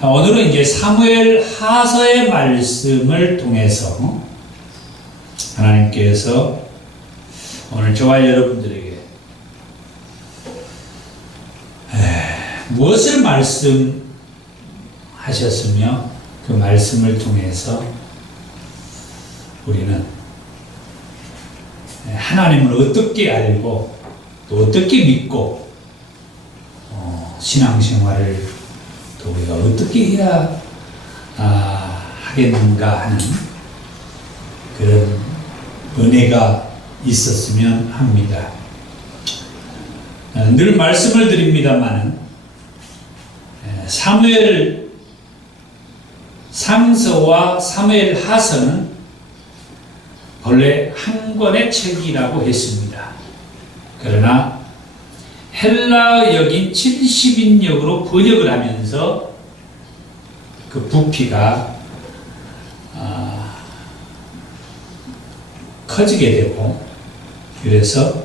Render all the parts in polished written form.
오늘은 이제 사무엘 하서의 말씀을 통해서 하나님께서 오늘 저와 여러분들에게 무엇을 말씀하셨으며 그 말씀을 통해서 우리는 하나님을 어떻게 알고 또 어떻게 믿고 신앙생활을 또 우리가 어떻게 해야 하겠는가 하는 그런 은혜가 있었으면 합니다. 늘 말씀을 드립니다마는 사무엘 상서와 사무엘 하서는 본래 한 권의 책이라고 했습니다. 그러나 헬라어역인 70인역으로 번역을 하면서 그 부피가 커지게 되고, 그래서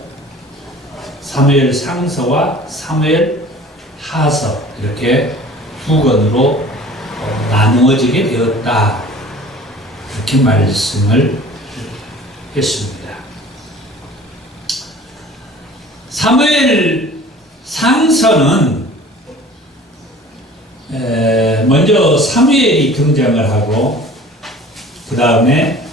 사무엘 상서와 사무엘 하서 이렇게 두 권으로 나누어지게 되었다, 이렇게 말씀을 했습니다. 사무엘 상서는 먼저 사무엘이 등장을 하고 그 다음에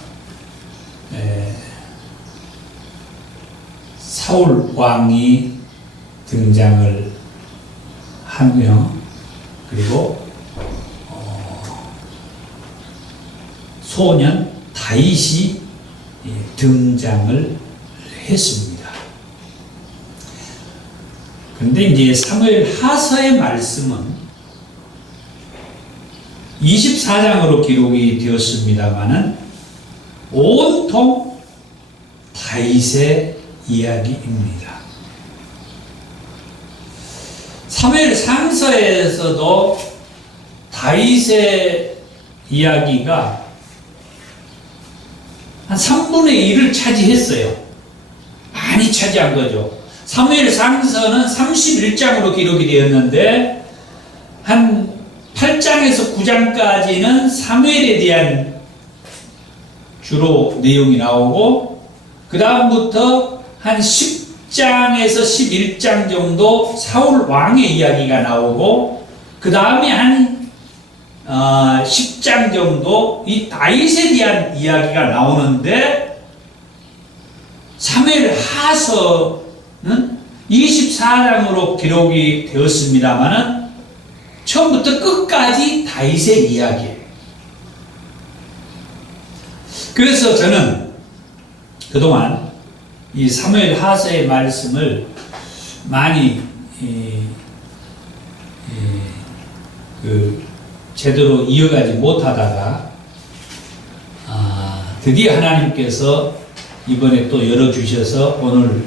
사울 왕이 등장을 하며, 그리고 소년 다윗이 등장을 했습니다. 그런데 이제 사무엘 하서의 말씀은 24장으로 기록이 되었습니다마는 온통 다윗의 이야기입니다. 사무엘 상서에서도 다윗의 이야기가 한 3분의 1을 차지했어요. 많이 차지한 거죠. 사무엘 상서는 31장으로 기록이 되었는데 한 8장에서 9장까지는 사무엘에 대한 주로 내용이 나오고, 그 다음부터 한 10장에서 11장 정도 사울 왕의 이야기가 나오고, 그 다음에 한 10장 정도 이 다윗에 대한 이야기가 나오는데, 사무엘 하서는 24장으로 기록이 되었습니다마는 처음부터 끝까지 다윗의 이야기예요. 그래서 저는 그동안 이 사무엘 하서의 말씀을 많이 제대로 이어가지 못하다가 드디어 하나님께서 이번에 또 열어주셔서 오늘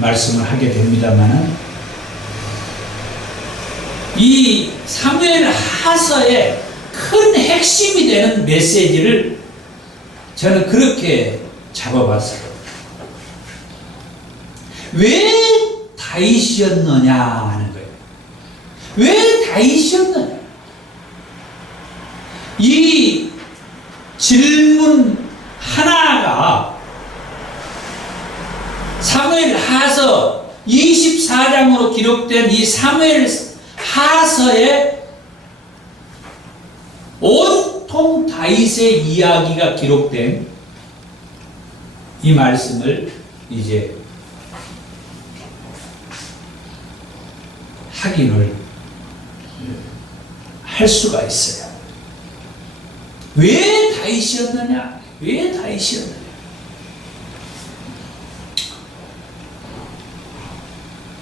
말씀을 하게 됩니다만, 이 사무엘 하서의 큰 핵심이 되는 메시지를 저는 그렇게 잡아봤어요. 왜 다윗이었느냐 하는 거예요. 왜 다윗이었느냐? 이 질문 하나가 사무엘 하서 24장으로 기록된 이 사무엘 하서의 온통 다윗의 이야기가 기록된 이 말씀을 이제 확인을 할 수가 있어요. 왜 다윗이었느냐? 왜 다윗이었느냐?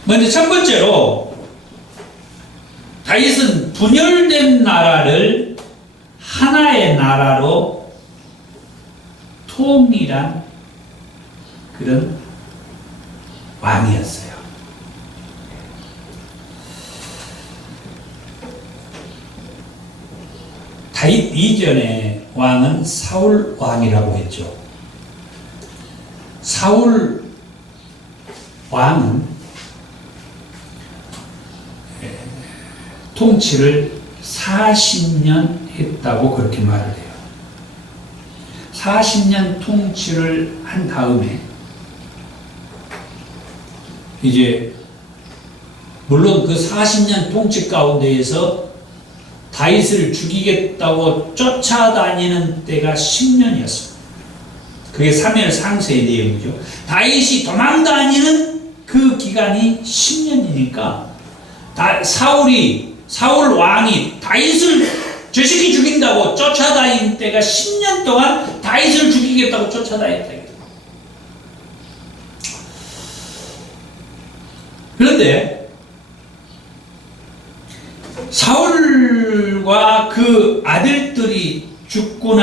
먼저 첫 번째로, 다윗은 분열된 나라를 하나의 나라로 통일한 그런 왕이었어요. 다윗 이전의 왕은 사울 왕이라고 했죠. 사울 왕은 통치를 40년 했다고 그렇게 말을 해요. 40년 통치를 한 다음에 이제 물론 그 40년 통치 가운데에서 다윗을 죽이겠다고 쫓아다니는 때가 10년이었습니다. 그게 사무엘 상세의 내용이죠. 다윗이 도망다니는 그 기간이 10년이니까 사울 왕이 다윗을 저 새끼 죽인다고 쫓아다닌 때가 10년 동안 다윗을 죽이겠다고 쫓아다녔다. 그런데 사울과 그 아들들이 죽고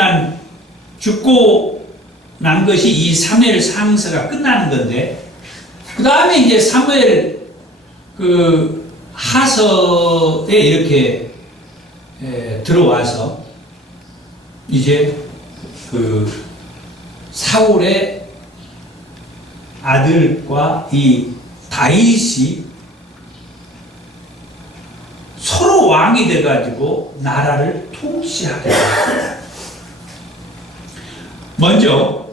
난 것이 이 사무엘 상서가 끝나는 건데, 그 다음에 이제 사무엘 그 하서에 이렇게 들어와서 이제 그 사울의 아들과 이 다윗이 서로 왕이 돼가지고 나라를 통치하게 됩니다. 먼저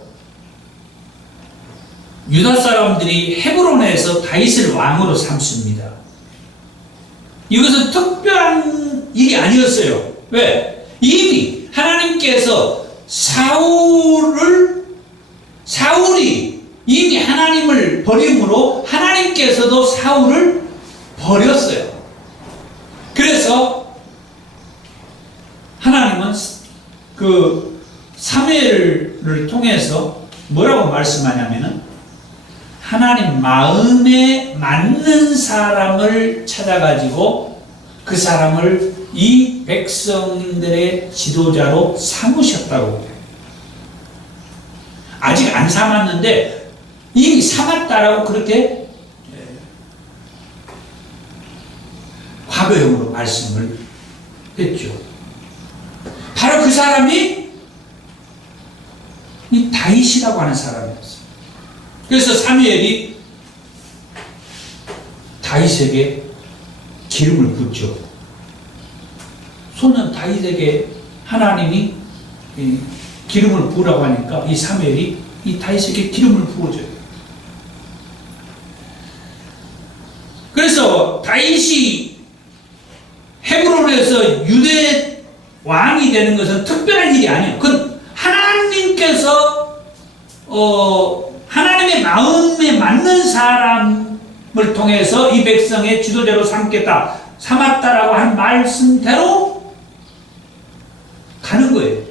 유다 사람들이 헤브론에서 다윗을 왕으로 삼습니다. 이것은 특별한 일이 아니었어요. 왜? 이미 하나님께서 사울이 이미 하나님을 버림으로 하나님께서도 사울을 버렸어요. 그래서 하나님은 그 사무엘을 통해서 뭐라고 말씀하냐면은 하나님 마음에 맞는 사람을 찾아가지고 그 사람을 이 백성들의 지도자로 삼으셨다고 해요. 아직 안 삼았는데 이미 삼았다라고 그렇게 과거형으로 말씀을 했죠. 바로 그 사람이 이 다윗이라고 하는 사람이었어요. 그래서 사무엘이 다윗에게 기름을 붓죠. 손은 다윗에게 하나님이 기름을 부으라고 하니까 이 사무엘이 이 다윗에게 기름을 부어줘요. 그래서 다윗이 헤브론에서 유대 왕이 되는 것은 특별한 일이 아니에요. 그건 하나님께서 하나님의 마음에 맞는 사람을 통해서 이 백성의 지도자로 삼았다라고 한 말씀대로 가는 거예요.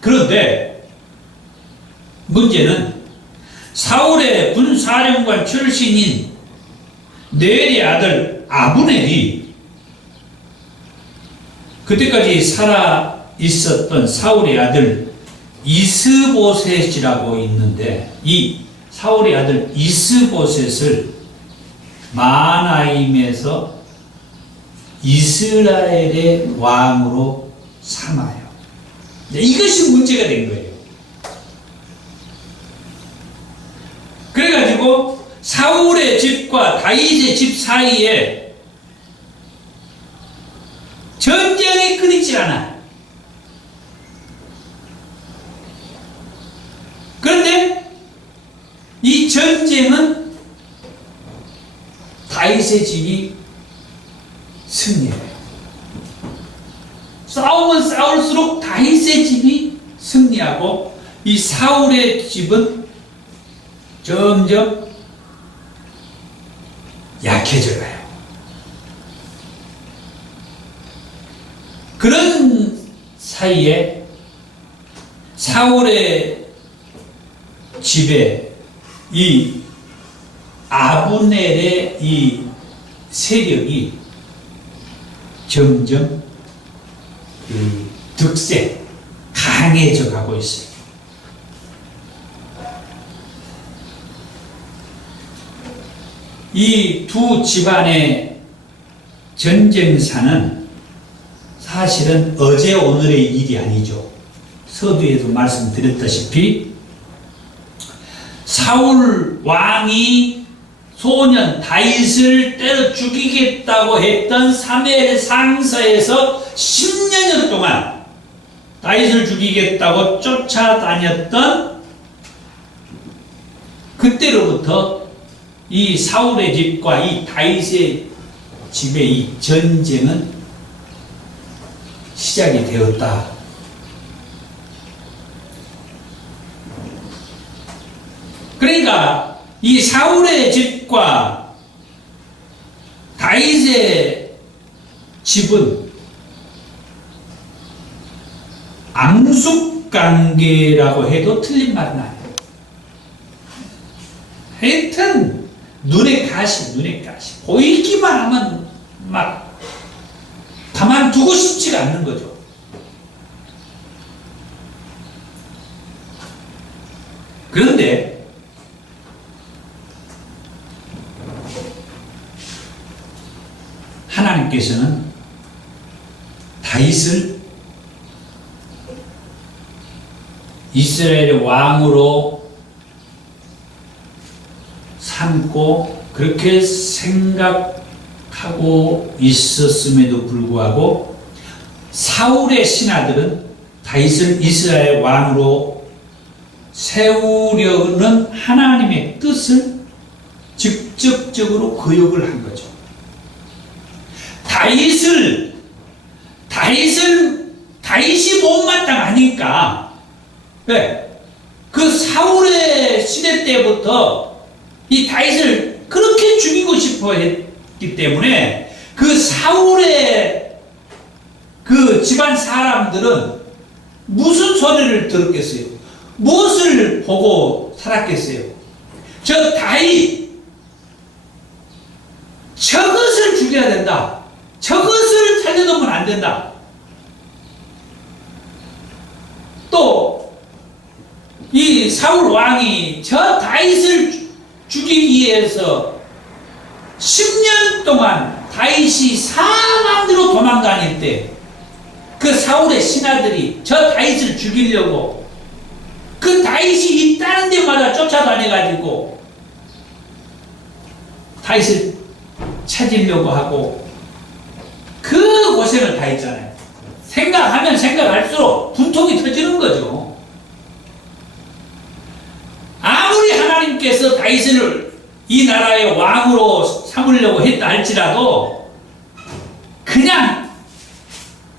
그런데 문제는 사울의 군사령관 출신인 넬의 아들 아브넬이 그때까지 살아 있었던 사울의 아들 이스보셋이라고 있는데, 이 사울의 아들 이스보셋을 마하나임에서 이스라엘의 왕으로 삼아요. 이것이 문제가 된 거예요. 그래가지고 사울의 집과 다윗의 집 사이에 전쟁이 끊이지 않아. 그런데 이 전쟁은 다윗의 집이 승리해요. 싸우면 싸울수록 다윗의 집이 승리하고 이 사울의 집은 점점 약해져가요. 그런 사이에 사울의 집에 이 아브넬의 이 세력이 점점 득세, 강해져 가고 있어요. 이 두 집안의 전쟁사는 사실은 어제 오늘의 일이 아니죠. 서두에도 말씀드렸다시피 사울 왕이 소년 다윗을 때려 죽이겠다고 했던 사무엘 상서에서 10년여 동안 다윗을 죽이겠다고 쫓아다녔던 그때로부터 이 사울의 집과 이 다윗의 집의 이 전쟁은 시작이 되었다. 그러니까 이 사울의 집과 다윗의 집은 암숙관계라고 해도 틀린 말은 아니에요. 하여튼 눈에 가시 보이기만 하면 막 가만두고 싶지가 않는 거죠. 그런데 하나님께서는 다윗을 이스라엘의 왕으로 삼고 그렇게 생각하고 있었음에도 불구하고 사울의 신하들은 다윗을 이스라엘 왕으로 세우려는 하나님의 뜻을 직접적으로 거역을 한 거죠. 다윗이 못마땅하니까 왜? 그 사울의 시대 때부터 이 다윗을 그렇게 죽이고 싶어 했기 때문에 그 사울의 그 집안 사람들은 무슨 소리를 들었겠어요? 무엇을 보고 살았겠어요? 저 다윗 저것을 죽여야 된다. 저것을 살려두면 안 된다. 또 이 사울 왕이 저 다윗을 죽이기 위해서 10년 동안 다윗이 사방으로 도망다닐 때 그 사울의 신하들이 저 다윗을 죽이려고 그 다윗이 있다는 데마다 쫓아다녀가지고 다윗을 찾으려고 하고 그 고생을 다 했잖아요. 생각하면 생각할수록 분통이 터지는 거죠. 아무리 하나님께서 다윗을 이 나라의 왕으로 삼으려고 했다 할지라도 그냥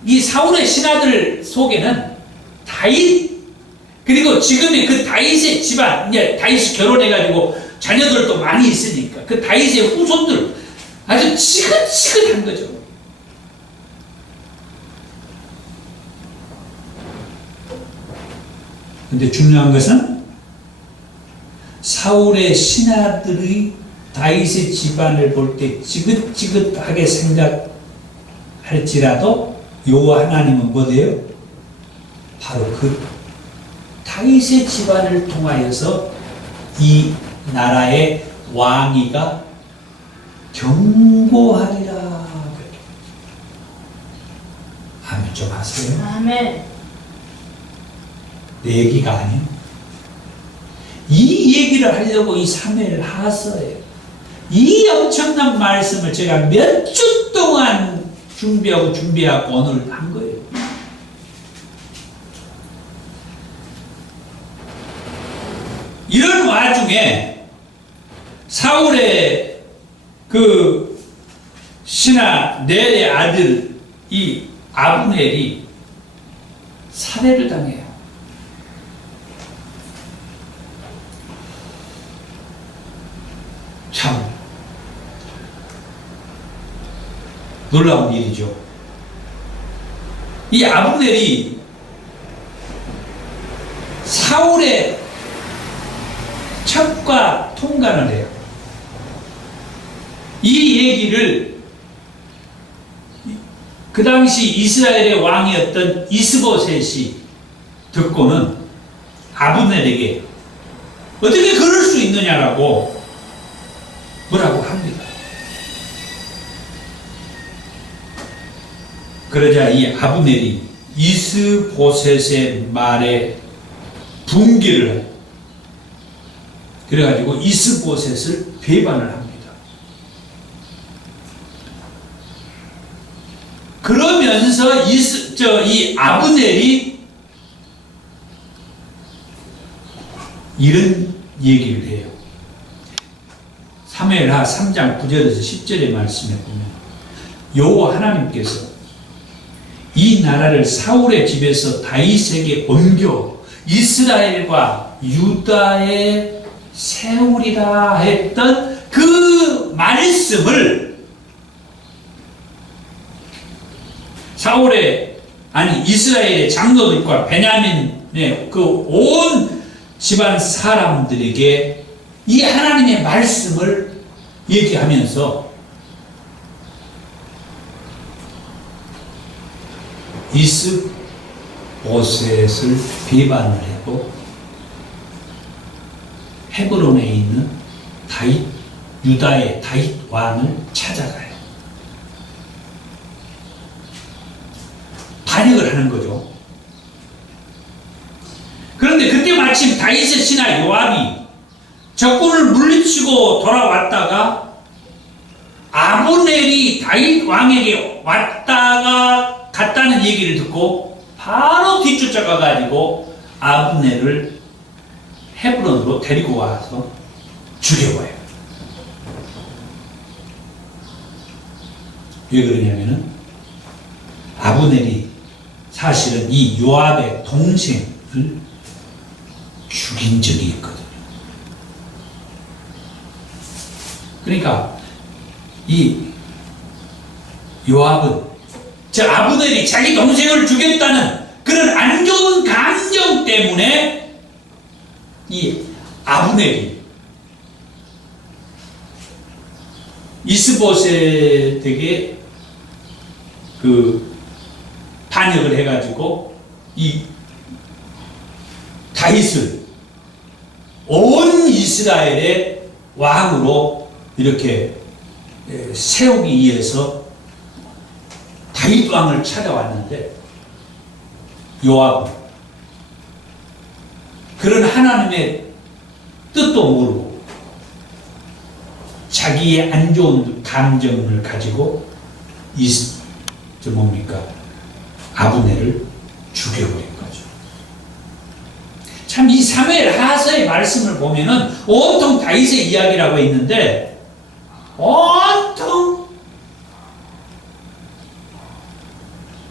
이 사울의 신하들 속에는 다윗 그리고 지금의 그 다윗의 집안 이제 다윗이 결혼해가지고 자녀들도 많이 있으니까 그 다윗의 후손들 아주 지긋지긋한 거죠. 근데 중요한 것은 사울의 신하들이 다윗의 집안을 볼 때 지긋지긋하게 생각할지라도 여호와 하나님은 뭐래요? 바로 그 다윗의 집안을 통하여서 이 나라의 왕위가 견고하리라. 아멘 좀 하세요. 아멘. 내 얘기가 아니에요. 이 얘기를 하려고 이 3일 하서예요. 이 엄청난 말씀을 제가 몇 주 동안 준비하고 오늘 한 거예요. 이런 와중에 사울의 그 신하 넬의 아들 이 아브넬이 살해를 당해요. 참 놀라운 일이죠. 이 아브넬이 사울의 첩과 통관을 해요. 이 얘기를 그 당시 이스라엘의 왕이었던 이스보셋이 듣고는 아브넬에게 어떻게 그럴 수 있느냐라고 뭐라고 합니다. 그러자 이 아브넬이 이스보셋의 말에 분개를 해요. 그래가지고 이스보셋을 배반을 합니다. 그러면서 이 아브넬이 이런 얘기를 해요. 사무엘하 3장 9절에서 10절의 말씀에 보면 여호와 하나님께서 이 나라를 사울의 집에서 다윗에게 옮겨 이스라엘과 유다에 세우리라 했던 그 말씀을 이스라엘의 장로들과 베냐민의 그 온 집안 사람들에게 이 하나님의 말씀을 얘기하면서 이스보셋을 비방을 하고 헤브론에 있는 유다의 다윗 왕을 찾아가요. 반역을 하는 거죠. 그런데 그때 마침 다윗의 신하 요압이 적군을 물리치고 돌아왔다가 아브넬이 다윗 왕에게 왔다가 갔다는 얘기를 듣고 바로 뒤쫓아가 가지고 아브넬을 헤브론으로 데리고 와서 죽여버려요. 왜 그러냐면은 아브넬이 사실은 이 요압의 동생을 죽인 적이 있거든요. 그러니까 이 요압은 아브넬이 자기 동생을 죽였다는 그런 안 좋은 감정 때문에 이 아브넬이 이스보셋에게 그 반역을 해가지고 이 다윗을 온 이스라엘의 왕으로 이렇게 세우기 위해서 다윗 왕을 찾아왔는데 요압은 그런 하나님의 뜻도 모르고 자기의 안 좋은 감정을 가지고 아브넬을 죽여버린 거죠. 참 이 사무엘 하서의 말씀을 보면은 온통 다윗의 이야기라고 있는데 온통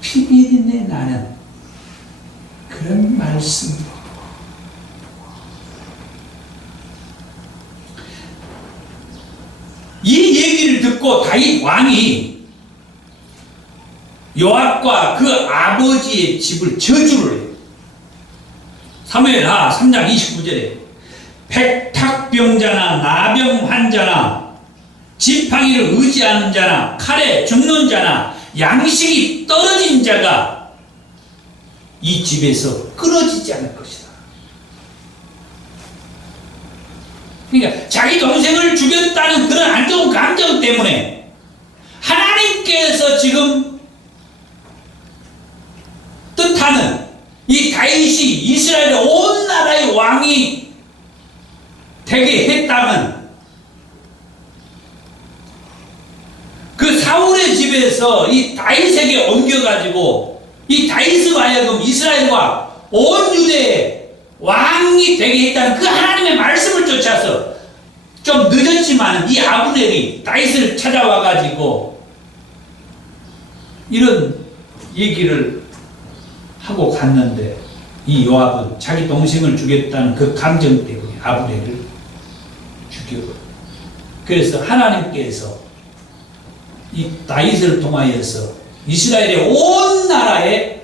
피비린내 나는 그런 말씀. 이 얘기를 듣고 다윗 왕이 요압과 그 아버지의 집을 저주를 해요. 사무엘하 3장 29절에 백탁병자나 나병 환자나 지팡이를 의지하는 자나 칼에 죽는 자나 양식이 떨어진 자가 이 집에서 끊어지지 않을 것이다. 그러니까 자기 동생을 죽였다는 그런 안 좋은 감정 때문에 하나님께서 지금 뜻하는 이 다윗이 이스라엘 온 나라의 왕이 되게 했다면 그 사울의 집에서 이 다윗에게 옮겨가지고 이 다윗으로 하여금 이스라엘과 온 유대의 왕이 되게 했다는 그 하나님의 말씀을 쫓아서 좀 늦었지만 이 아브넬이 다윗을 찾아와가지고 이런 얘기를 하고 갔는데 이 요압은 자기 동생을 죽였다는 그 감정 때문에 아브넬을 죽여버려요. 그래서 하나님께서 이 다윗을 통하여서 이스라엘의 온 나라에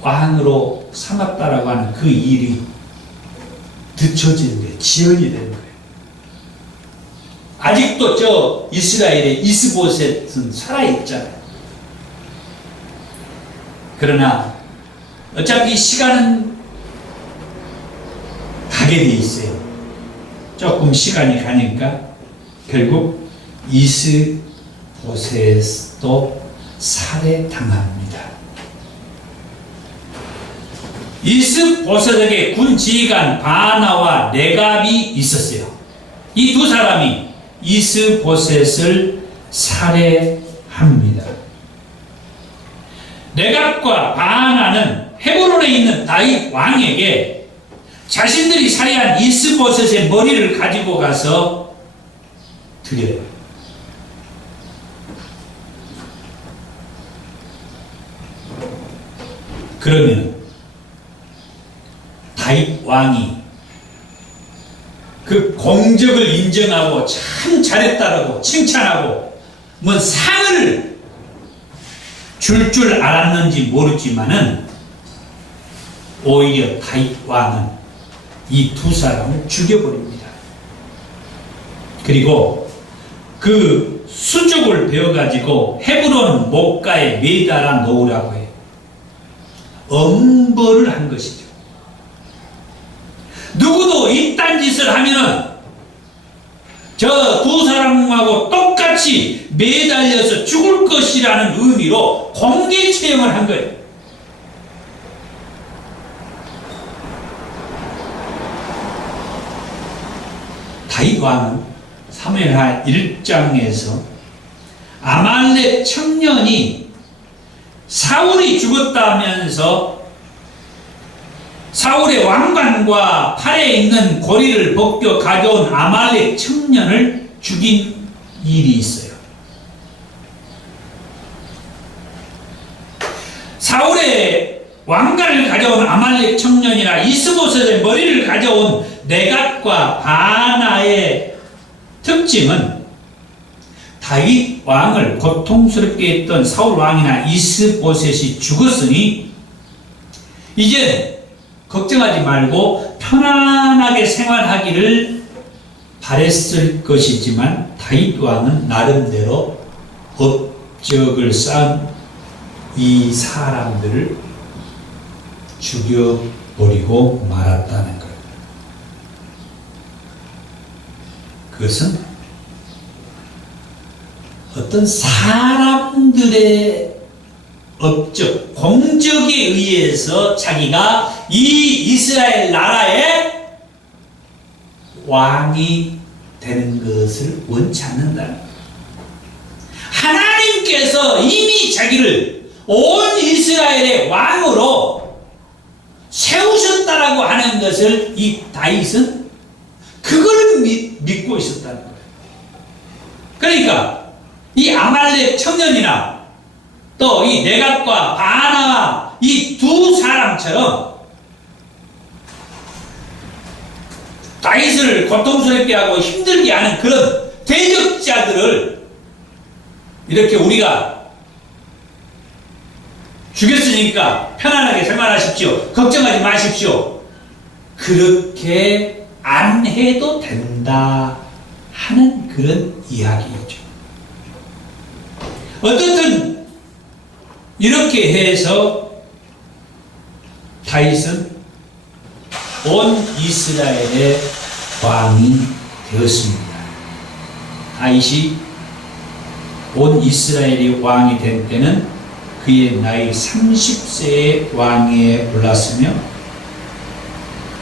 왕으로 삼았다라고 하는 그 일이 늦춰지는 거예요. 지연이 되는 거예요. 아직도 저 이스라엘의 이스보셋은 살아있잖아요. 그러나 어차피 시간은 가게 돼 있어요. 조금 시간이 가니까 결국 이스보셋도 살해당합니다. 이스보셋에게 군 지휘관 바나와 레갑이 있었어요. 이 두 사람이 이스보셋을 살해하려고 합니다. 레갑과 바하나는 헤브론에 있는 다윗 왕에게 자신들이 살해한 이스보셋의 머리를 가지고 가서 드려요. 그러면 다윗 왕이 그 공적을 인정하고 참 잘했다라고 칭찬하고 뭐 상을 줄 알았는지 모르지만은 오히려 다윗 왕은 이 두 사람을 죽여버립니다. 그리고 그 수족을 베어가지고 헤브론 목가에 매달아 놓으라고 해요. 엄벌을 한 것이죠. 누구도 이딴 짓을 하면은 저 두 사람하고 똑같이 매달려서 죽을 것이라는 의미로 공개 처형을 한 거예요. 다윗 왕은 사무엘하 1장에서 아말렉 청년이 사울이 죽었다면서 사울의 왕관과 팔에 있는 고리를 벗겨 가져온 아말렉 청년을 죽인 일이 있어요. 사울의 왕관을 가져온 아말렉 청년이나 이스보셋의 머리를 가져온 레갑과 바하나의 특징은 다윗 왕을 고통스럽게 했던 사울 왕이나 이스보셋이 죽었으니 이제 걱정하지 말고 편안하게 생활하기를 바랬을 것이지만 다윗 왕은 나름대로 업적을 쌓은 이 사람들을 죽여버리고 말았다는 것. 그것은 어떤 사람들의 업적, 공적에 의해서 자기가 이 이스라엘 나라의 왕이 되는 것을 원치 않는다는 거예요. 하나님께서 이미 자기를 온 이스라엘의 왕으로 세우셨다라고 하는 것을 이 다윗은 그걸 믿고 있었다는 거예요. 그러니까 이 아말렉 청년이나 또 이 레갑과 바하나 이 두 사람처럼 다윗을 고통스럽게 하고 힘들게 하는 그런 대적자들을 이렇게 우리가 죽였으니까 편안하게 생활하십시오. 걱정하지 마십시오. 그렇게 안 해도 된다 하는 그런 이야기이죠. 어떻든 이렇게 해서 다윗은 온 이스라엘의 왕이 되었습니다. 다윗이 온 이스라엘의 왕이 된 때는 그의 나이 30세의 왕위에 올랐으며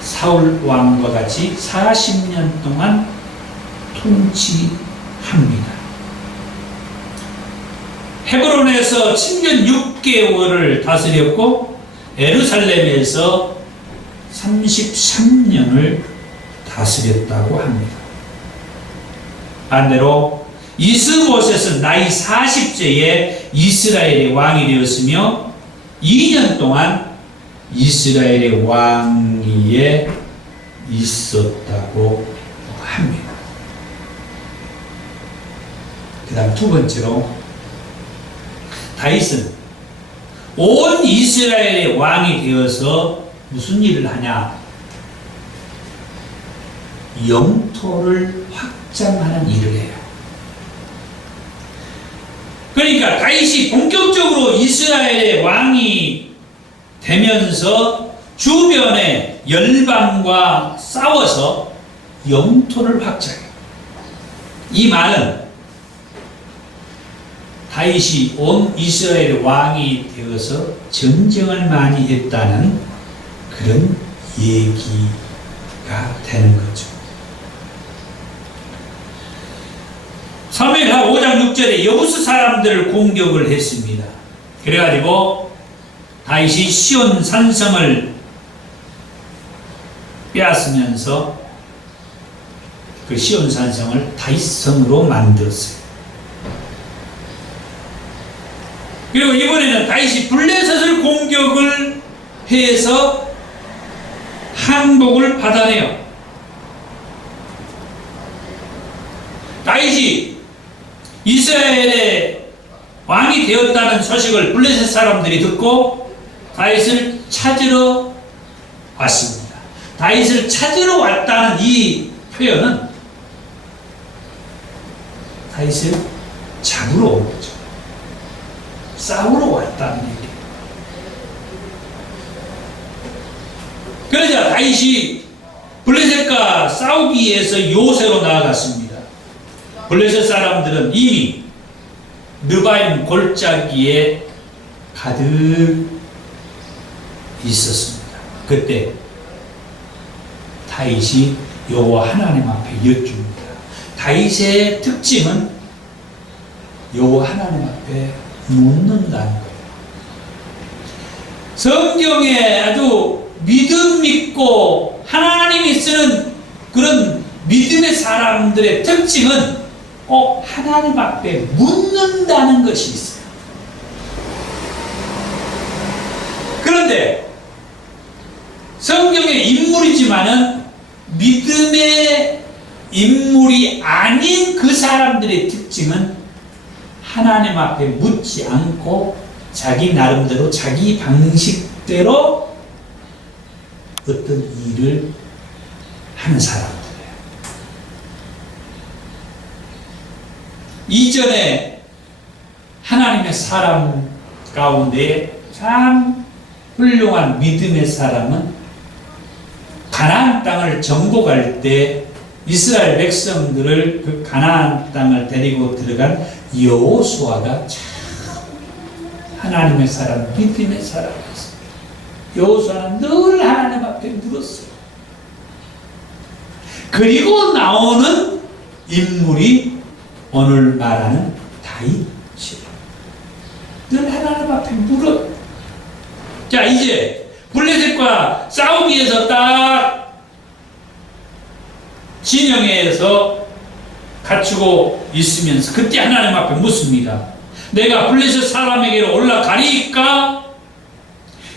사울 왕과 같이 40년 동안 통치합니다. 헤브론에서 7년 6개월을 다스렸고 예루살렘에서 33년을 다스렸다고 합니다. 반대로 이스보셋은 나이 40세에 이스라엘의 왕이 되었으며 2년 동안 이스라엘의 왕위에 있었다고 합니다. 그 다음 두 번째로 다윗은 온 이스라엘의 왕이 되어서 무슨 일을 하냐? 영토를 확장하는 일을 해요. 그러니까 다윗이 본격적으로 이스라엘의 왕이 되면서 주변의 열방과 싸워서 영토를 확장해요. 이 말은 다윗이 온 이스라엘의 왕이 되어서 전쟁을 많이 했다는 그런 얘기가 되는 거죠. 사무엘하 5장 6절에 여부스 사람들을 공격을 했습니다. 그래가지고 다윗이 시온 산성을 빼앗으면서 그 시온 산성을 다윗성으로 만들었어요. 그리고 이번에는 다윗이 블레셋을 공격을 해서 항복을 받아내요. 다윗이 이스라엘의 왕이 되었다는 소식을 블레셋 사람들이 듣고 다윗을 찾으러 왔습니다. 다윗을 찾으러 왔다는 이 표현은 다윗을 잡으러 온 거죠. 싸우러 왔다는 얘기예요. 그러자 다윗이 블레셋과 싸우기 위해서 요새로 나아갔습니다. 블레셋 사람들은 이미 느바임 골짜기에 가득 있었습니다. 그때 다윗이 여호와 하나님 앞에 여쭙니다. 다윗의 특징은 여호와 하나님 앞에 묻는다는 거예요. 성경에 아주 믿음 있고 하나님이 쓰는 그런 믿음의 사람들의 특징은 꼭 하나님 앞에 묻는다는 것이 있어요. 그런데 성경의 인물이지만은 믿음의 인물이 아닌 그 사람들의 특징은 하나님 앞에 묻지 않고 자기 나름대로 자기 방식대로 어떤 일을 하는 사람들이에요. 이전에 하나님의 사람 가운데 참 훌륭한 믿음의 사람은 가나안 땅을 정복할 때 이스라엘 백성들을 그 가나안 땅을 데리고 들어간 여호수아가 참 하나님의 사람, 믿음의 사람이었습니다. 여호수아는 늘 하나님 앞에 물었어요. 그리고 나오는 인물이 오늘 말하는 다윗이에요. 늘 하나님 앞에 물어. 자, 이제 블레셋과 싸우기 위해서 딱 진영에서 갖추고 있으면서 그때 하나님 앞에 묻습니다. 내가 블레셋 사람에게로 올라가리이까?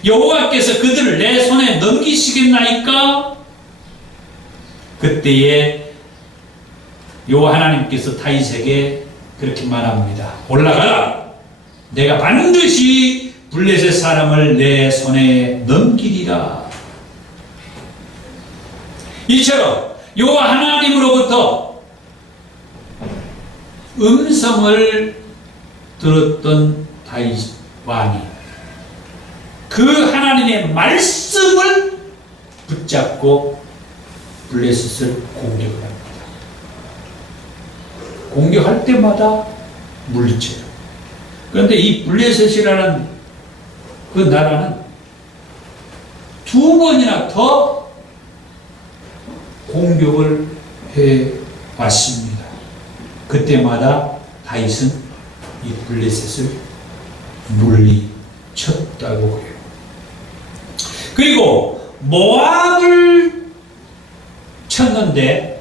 여호와께서 그들을 내 손에 넘기시겠나이까? 그때에 여호와 하나님께서 다윗에게 그렇게 말합니다. 올라가라. 내가 반드시 블레셋 사람을 내 손에 넘기리라. 이처럼 여호와 하나님으로부터 음성을 들었던 다윗 왕이 그 하나님의 말씀을 붙잡고 블레셋을 공격을 합니다. 공격할 때마다 물리쳐요. 그런데 이 블레셋이라는 그 나라는 두 번이나 더 공격을 해 왔습니다. 그때마다 다윗은 이 블레셋을 물리쳤다고 해요. 그리고 모압을 쳤는데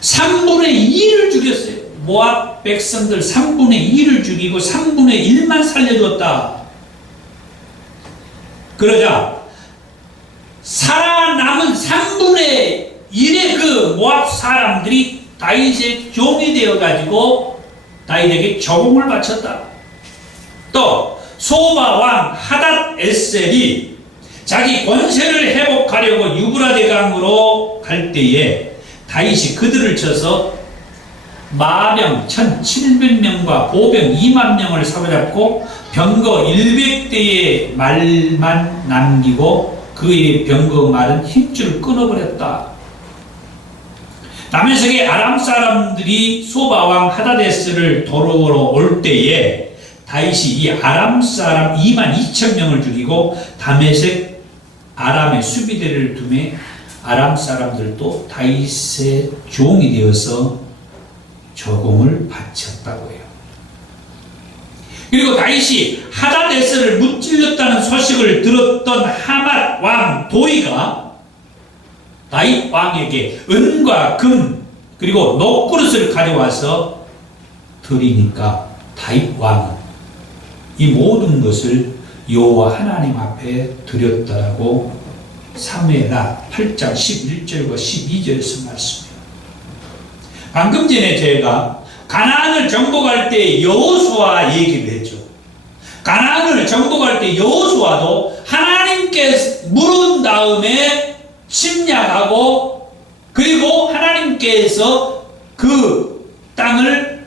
3분의 2를 죽였어요. 모압 백성들 3분의 2를 죽이고 3분의 1만 살려줬다. 그러자 살아남은 3분의 1의 그 모압 사람들이 다윗의 종이 되어가지고 다윗에게 조공을 바쳤다. 또 소바 왕 하닷 에셀이 자기 권세를 회복하려고 유브라데 강으로 갈 때에 다윗이 그들을 쳐서 마병 1700명과 보병 2만 명을 사로잡고 병거 100대의 말만 남기고 그의 병거 말은 힘줄을 끊어버렸다. 다메섹의 아람 사람들이 소바왕 하다데스를 도로로 올 때에 다윗이 이 아람 사람 2만 2천 명을 죽이고 다메섹 아람의 수비대를 두매 아람 사람들도 다윗의 종이 되어서 조공을 바쳤다고 해요. 그리고 다윗이 하다데스를 무찔렀다는 소식을 들었던 하맛 왕 도이가 다윗 왕에게 은과 금 그리고 녹그릇을 가져와서 드리니까 다윗 왕은 이 모든 것을 여호와 하나님 앞에 드렸다라고 사무엘하 8장 11절과 12절에서 말씀해요. 방금 전에 제가 가나안을 정복할 때 여호수아 얘기를 했죠. 가나안을 정복할 때 여호수아도 하나님께 물은 다음에 침략하고 그리고 하나님께서 그 땅을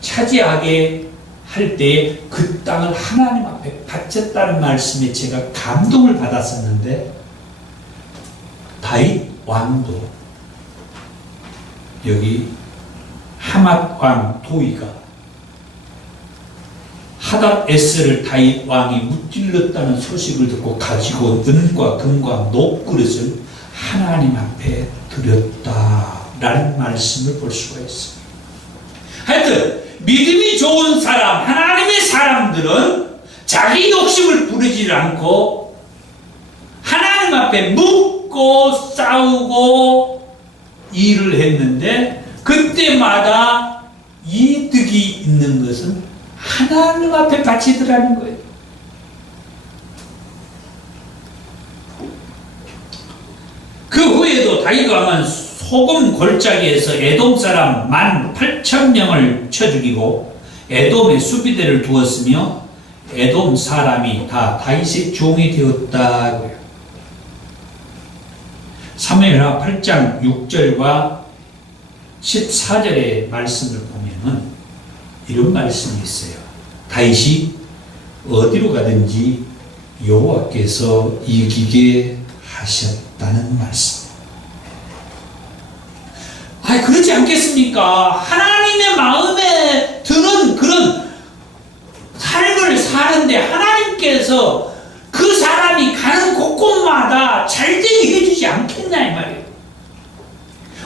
차지하게 할 때 그 땅을 하나님 앞에 바쳤다는 말씀에 제가 감동을 받았었는데 다윗 왕도 여기 하맛 왕 도이가 하닷에스를 다윗 왕이 무찔렀다는 소식을 듣고 가지고 은과 금과 녹그릇을 하나님 앞에 드렸다라는 말씀을 볼 수가 있습니다. 하여튼 믿음이 좋은 사람, 하나님의 사람들은 자기 욕심을 부리지 않고 하나님 앞에 묻고 싸우고 일을 했는데 그때마다 이득이 있는 것은 하나님 앞에 바치더라는 거예요. 그 후에도 다윗 왕은 소금 골짜기에서 에돔 사람 18,000명을 쳐 죽이고 에돔에 수비대를 두었으며 에돔 사람이 다 다윗의 종이 되었다고요. 사무엘하 8장 6절과 14절의 말씀을 보면은 이런 말씀이 있어요. 다윗이 어디로 가든지 여호와께서 이기게 하셨다는 말씀. 그렇지 않겠습니까? 하나님의 마음에 드는 그런 삶을 사는데 하나님께서 그 사람이 가는 곳곳마다 잘되게 해주지 않겠냐 이 말이에요.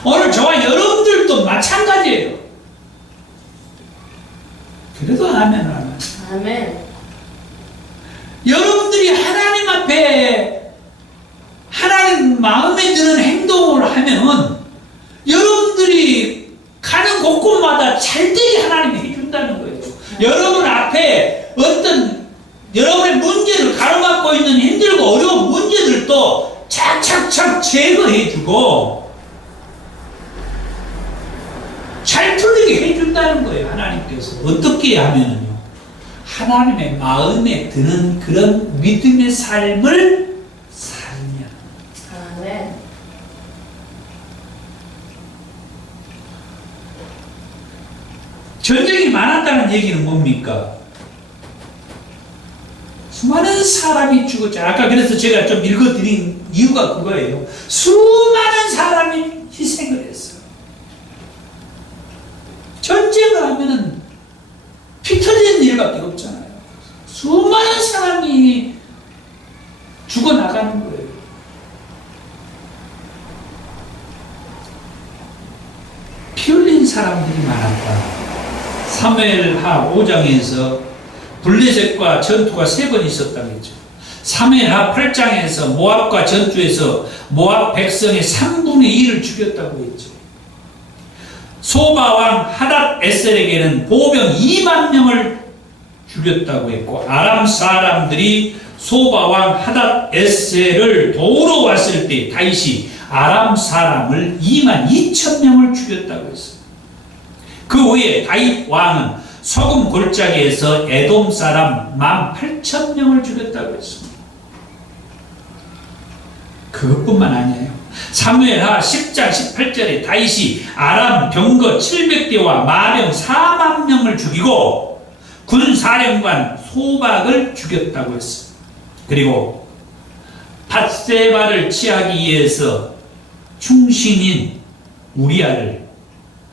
오늘 저와 여러분들도 마찬가지예요. 그래도 아멘. 아멘. 여러분들이 하나님 앞에 하나님 마음에 드는 행동을 하면 여러분들이 가는 곳곳마다 잘되게 하나님이 해준다는 거예요. 여러분 앞에 어떤 여러분의 문제를 가로막고 있는 힘들고 어려운 문제들도 착착착 제거해주고 잘 풀리게 해준다는 거예요. 하나님께서 어떻게 하면은요, 하나님의 마음에 드는 그런 믿음의 삶을 살면. 아멘. 전쟁이 많았다는 얘기는 뭡니까? 수많은 사람이 죽었죠. 아까 그래서 제가 좀 읽어드린 이유가 그거예요. 수많은 사람이 희생을 했어요. 전쟁을 하면은 피 터지는 일밖에 없잖아요. 수많은 사람이 죽어나가는 거예요. 피 흘린 사람들이 많았다. 사무엘하 5장에서 블레셋과 전투가 3번 있었다고 했죠. 사무엘하 8장에서 모압과 전투에서 모압 백성의 3분의 1을 죽였다고 했죠. 소바왕 하닷에셀에게는 보병 2만 명을 죽였다고 했고, 아람 사람들이 소바왕 하닷에셀을 도우러 왔을 때 다윗이 아람 사람을 2만 2천 명을 죽였다고 했습니다. 그 후에 다윗 왕은 소금 골짜기에서 에돔 사람 18,000명을 죽였다고 했습니다. 그것뿐만 아니에요. 사무엘하 10장 18절에 다윗이 아람 병거 700대와 마병 4만 명을 죽이고 군사령관 소박을 죽였다고 했습니다. 그리고 밧세바를 취하기 위해서 충신인 우리아를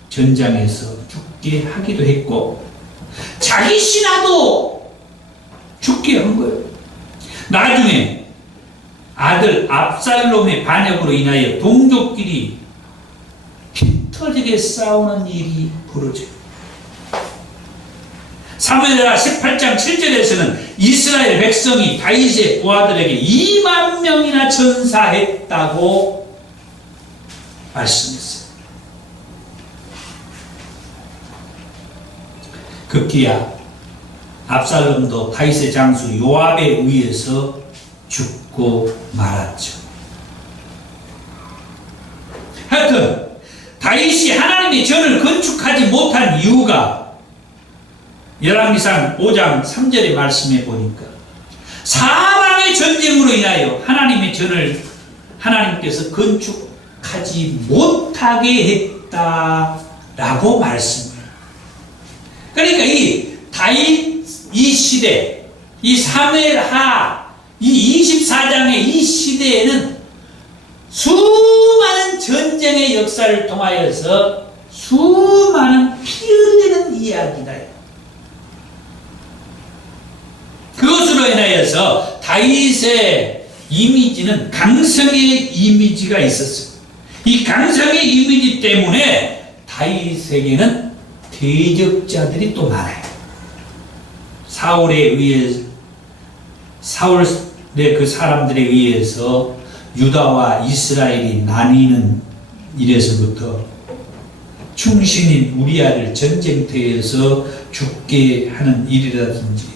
전장에서 죽게 하기도 했고 자기 신하도 죽게 한 거예요. 나중에 아들 압살롬의 반역으로 인하여 동족끼리 터지게 싸우는 일이 벌어져요. 사무엘하 18장 7절에서는 이스라엘 백성이 다윗의 부하들에게 2만 명이나 전사했다고 말씀했어요. 급기야 압살롬도 다윗의 장수 요압에 의해서 죽고 말았죠. 하여튼 다윗이 하나님의 전을 건축하지 못한 이유가 열왕기상 5장 3절의 말씀에 보니까 사방의 전쟁으로 인하여 하나님의 전을 하나님께서 건축하지 못하게 했다라고 말씀해요. 그러니까 이 다윗 이 시대, 이 사무엘하 이 24장의 이 시대에는 수많은 전쟁의 역사를 통하여서 수많은 피 흘리는 이야기다. 그것으로 인하여서 다윗의 이미지는 강성의 이미지가 있었어요. 이 강성의 이미지 때문에 다윗에게는 대적자들이 또 많아요. 사울의 그 사람들에 의해서 유다와 이스라엘이 나뉘는 일에서부터 충신인 우리아를 전쟁터에서 죽게 하는 일이라든지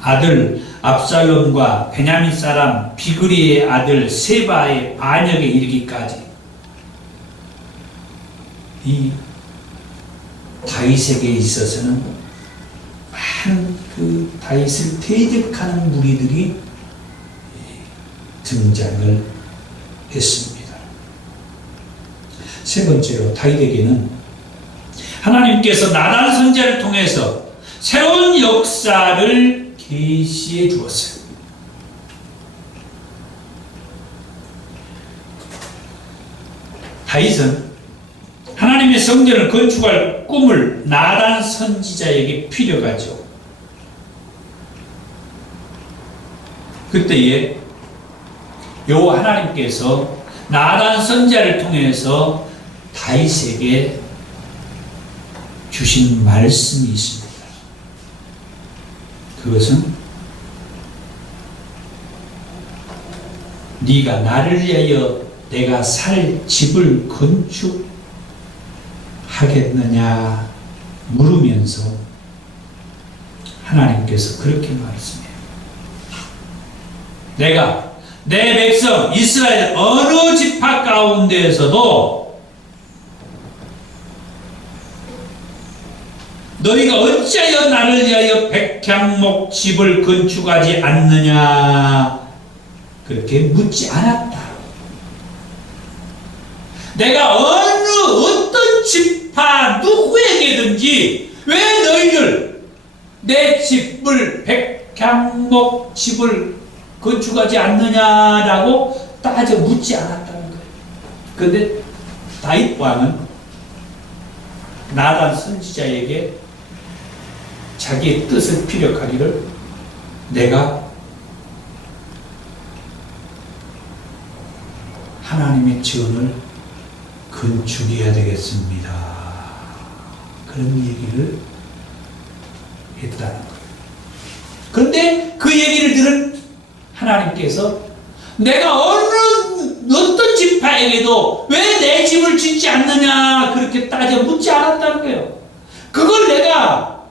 아들 압살롬과 베냐민 사람 비그리의 아들 세바의 반역에 이르기까지 이 다윗에게 있어서는 많은 그 다윗을 대적하는 무리들이 등장을 했습니다. 세 번째로 다윗에게는 하나님께서 나단 선지자를 통해서 새로운 역사를 계시해 주었어요. 다윗은 하나님의 성전을 건축할 꿈을 나단 선지자에게 필요하죠. 그때에 여호와 하나님께서 나단 선지자를 통해서 다윗에게 주신 말씀이 있습니다. 그것은 네가 나를 위하여 내가 살 집을 건축하겠느냐 물으면서 하나님께서 그렇게 말씀해요. 내가 내 백성 이스라엘 어느 지파 가운데에서도 너희가 어찌하여 나를 위하여 백향목 집을 건축하지 않느냐 그렇게 묻지 않았다. 내가 어떤 지파 누구에게든지 왜 너희들 내 집을 백향목 집을 건축하지 않느냐라고 따져 묻지 않았다는 거예요. 그런데 다윗 왕은 나단 선지자에게 자기의 뜻을 피력하기를 내가 하나님의 전을 건축해야 되겠습니다. 그런 얘기를 했다는 거예요. 그런데 그 얘기를 들은 하나님께서 내가 어떤 지파에게도 왜 내 집을 짓지 않느냐 그렇게 따져 묻지 않았다는 거예요. 그걸 내가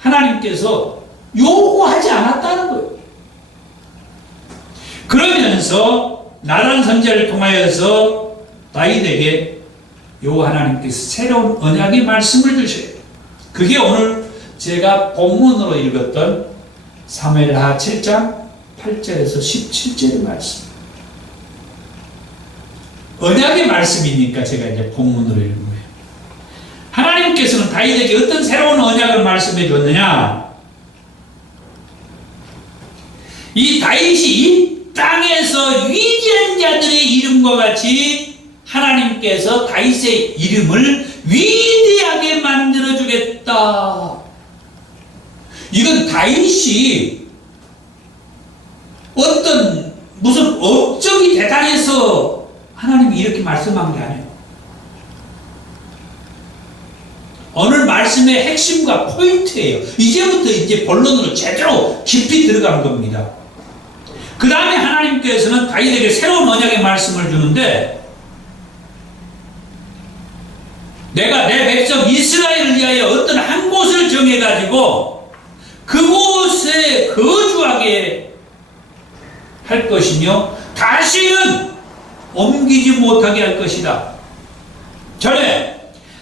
하나님께서 요구하지 않았다는 거예요. 그러면서 나단 선지자를 통하여서 다윗에게 여호와 하나님께서 새로운 언약의 말씀을 주셔요. 그게 오늘 제가 본문으로 읽었던 사무엘하 7장 8절에서 17절의 말씀. 언약의 말씀이니까 제가 이제 본문으로 읽은 거예요. 하나님께서는 다윗에게 어떤 새로운 언약을 말씀해 줬느냐? 이 다윗이 이 땅에서 위대한 자들의 이름과 같이 하나님께서 다윗의 이름을 위대하게 만들어주겠다. 이건 다윗이 어떤 무슨 업적이 대단해서 하나님이 이렇게 말씀한 게 아니에요. 오늘 말씀의 핵심과 포인트예요. 이제부터 이제 본론으로 제대로 깊이 들어간 겁니다. 그 다음에 하나님께서는 다윗에게 새로운 언약의 말씀을 주는데, 내가 내 백성 이스라엘을 위하여 어떤 한 곳을 정해가지고 그곳에 거주하게 할 것이며 다시는 옮기지 못하게 할 것이다. 전에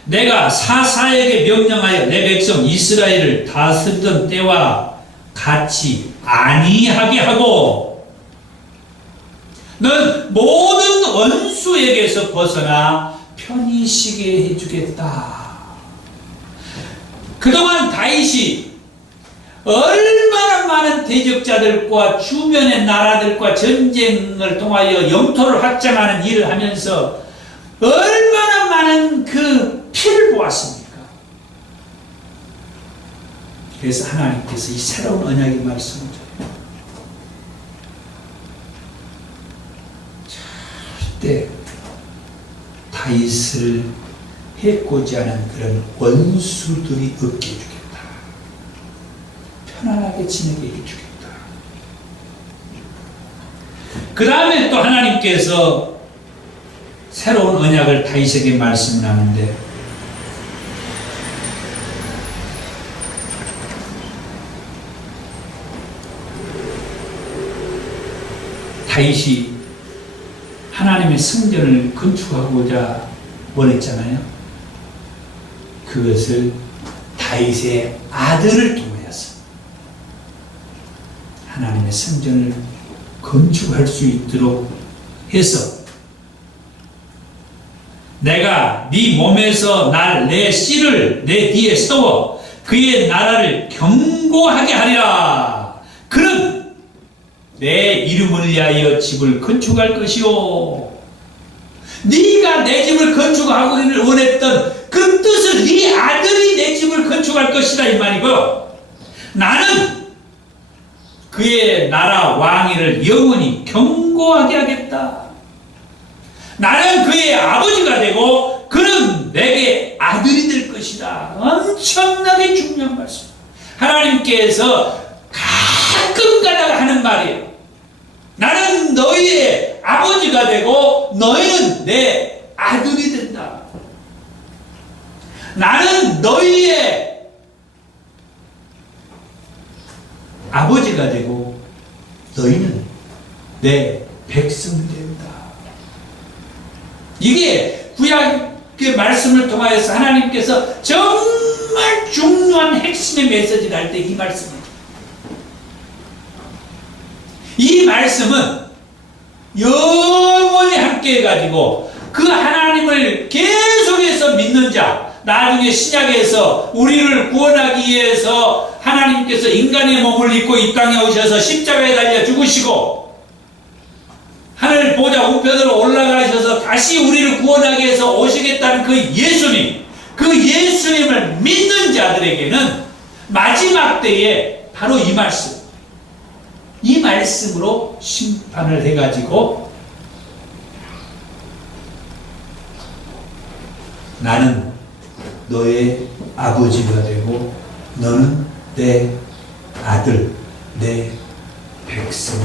내가 사사에게 명령하여 내 백성 이스라엘을 다스리던 때와 같이 아니하게 하고 넌 모든 원수에게서 벗어나 편히 쉬게 해주겠다. 그동안 다윗이 얼마나 많은 대적자들과 주변의 나라들과 전쟁을 통하여 영토를 확장하는 일을 하면서 얼마나 많은 그 피를 보았습니까? 그래서 하나님께서 이 새로운 언약의 말씀을 줘요. 절대 다윗을 해코지 하는 그런 원수들이 없게 해주겠다. 편안하게 지내게 해주겠다. 그 다음에 또 하나님께서 새로운 언약을 다윗에게 말씀을 하는데, 다윗이 하나님의 성전을 건축하고자 원했잖아요. 그것을 다윗의 아들을 통하여서 하나님의 성전을 건축할 수 있도록 해서, 내가 네 몸에서 내 씨를 내 뒤에 세워 그의 나라를 견고하게 하리라. 그는 내 이름을 위하여 집을 건축할 것이요. 네가 내 집을 건축하기를 원했던 그 뜻을 네 아들이 내 집을 건축할 것이다 이 말이고, 나는 그의 나라 왕위를 영원히 견고하게 하겠다. 나는 그의 아버지가 되고 그는 내게 아들이 될 것이다. 엄청나게 중요한 말씀. 하나님께서 가끔 가다가 하는 말이에요. 나는 너희의 아버지가 되고 너희는 내 아들이 된다. 나는 너희의 아버지가 되고 너희는 내 백성이 된다. 이게 구약의 말씀을 통하여서 하나님께서 정말 중요한 핵심의 메시지를 할 때 이 말씀이에요. 이 말씀은 영원히 함께 해가지고 그 하나님을 계속해서 믿는 자, 나중에 신약에서 우리를 구원하기 위해서 하나님께서 인간의 몸을 입고 이 땅에 오셔서 십자가에 달려 죽으시고 하늘 보좌 우편으로 올라가셔서 다시 우리를 구원하기 위해서 오시겠다는 그 예수님, 그 예수님을 믿는 자들에게는 마지막 때에 바로 이 말씀, 이 말씀으로 심판을 해가지고 나는 너의 아버지가 되고 너는 내 아들, 내 백성이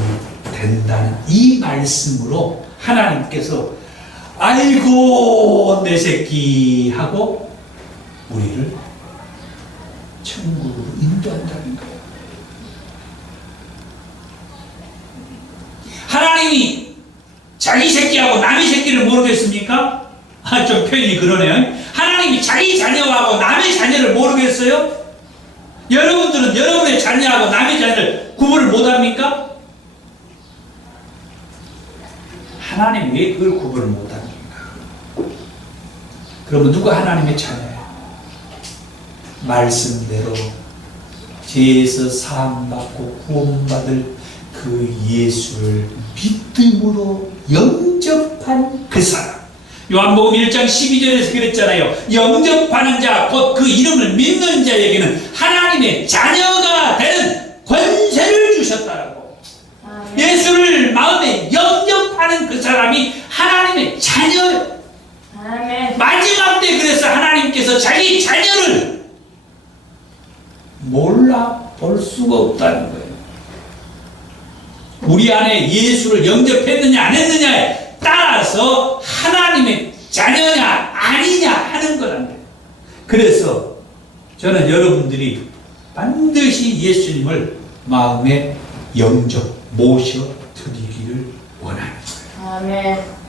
된다는 이 말씀으로 하나님께서 아이고 내 새끼 하고 우리를 천국으로 인도한다는 거예요. 하나님이 자기 새끼하고 남의 새끼를 모르겠습니까? 좀 표현이 그러네요. 하나님이 자기 자녀하고 남의 자녀를 모르겠어요? 여러분들은 여러분의 자녀하고 남의 자녀를 구분을 못합니까? 하나님 왜 그걸 구분을 못합니까? 그러면 누가 하나님의 자녀예요? 말씀대로 죄에서 사함받고 구원받을 그 예수를 믿음으로 영접한 그 사람. 요한복음 1장 12절에서 그랬잖아요. 영접하는 자, 곧 그 이름을 믿는 자에게는 하나님의 자녀가 되는 권세를 주셨다라고. 예수를 마음에 영접하는 그 사람이 하나님의 자녀예요. 마지막 때 그래서 하나님께서 하나님께서 자기 자녀를 몰라볼 수가 없다는 거예요. 우리 안에 예수를 영접했느냐 안 했느냐에 따라서 하나님의 자녀냐 아니냐 하는 거란 거예요. 그래서 저는 여러분들이 반드시 예수님을 마음에 영접 모셔드리기를 원합니다. 아멘.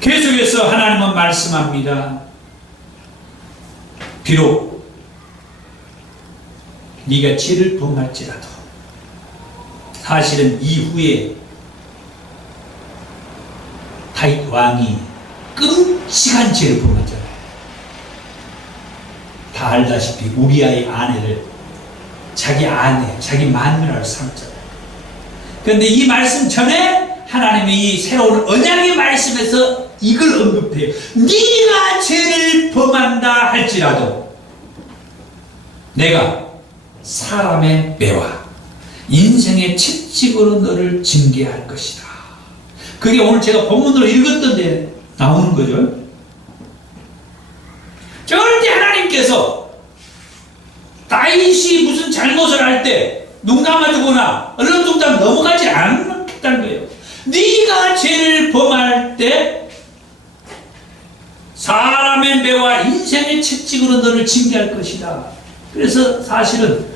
계속해서 하나님은 말씀합니다. 비록 네가 죄를 범할지라도 사실은 이후에 다윗 왕이 끔찍한 죄를 범했잖아요. 다 알다시피 우리아의 아내를 자기 아내, 자기 마누라를 삼잖아요. 그런데 이 말씀 전에 하나님의 이 새로운 언약의 말씀에서 이걸 언급해요. 네가 죄를 범한다 할지라도 내가 사람의 매와 인생의 채찍으로 너를 징계할 것이다. 그게 오늘 제가 본문으로 읽었던 데 나오는 거죠. 절대 하나님께서 다윗이 무슨 잘못을 할 때 눈 감아주거나 얼렁뚱땅 넘어가지 않겠다는 거예요. 네가 죄를 범할 때 사람의 매와 인생의 채찍으로 너를 징계할 것이다. 그래서 사실은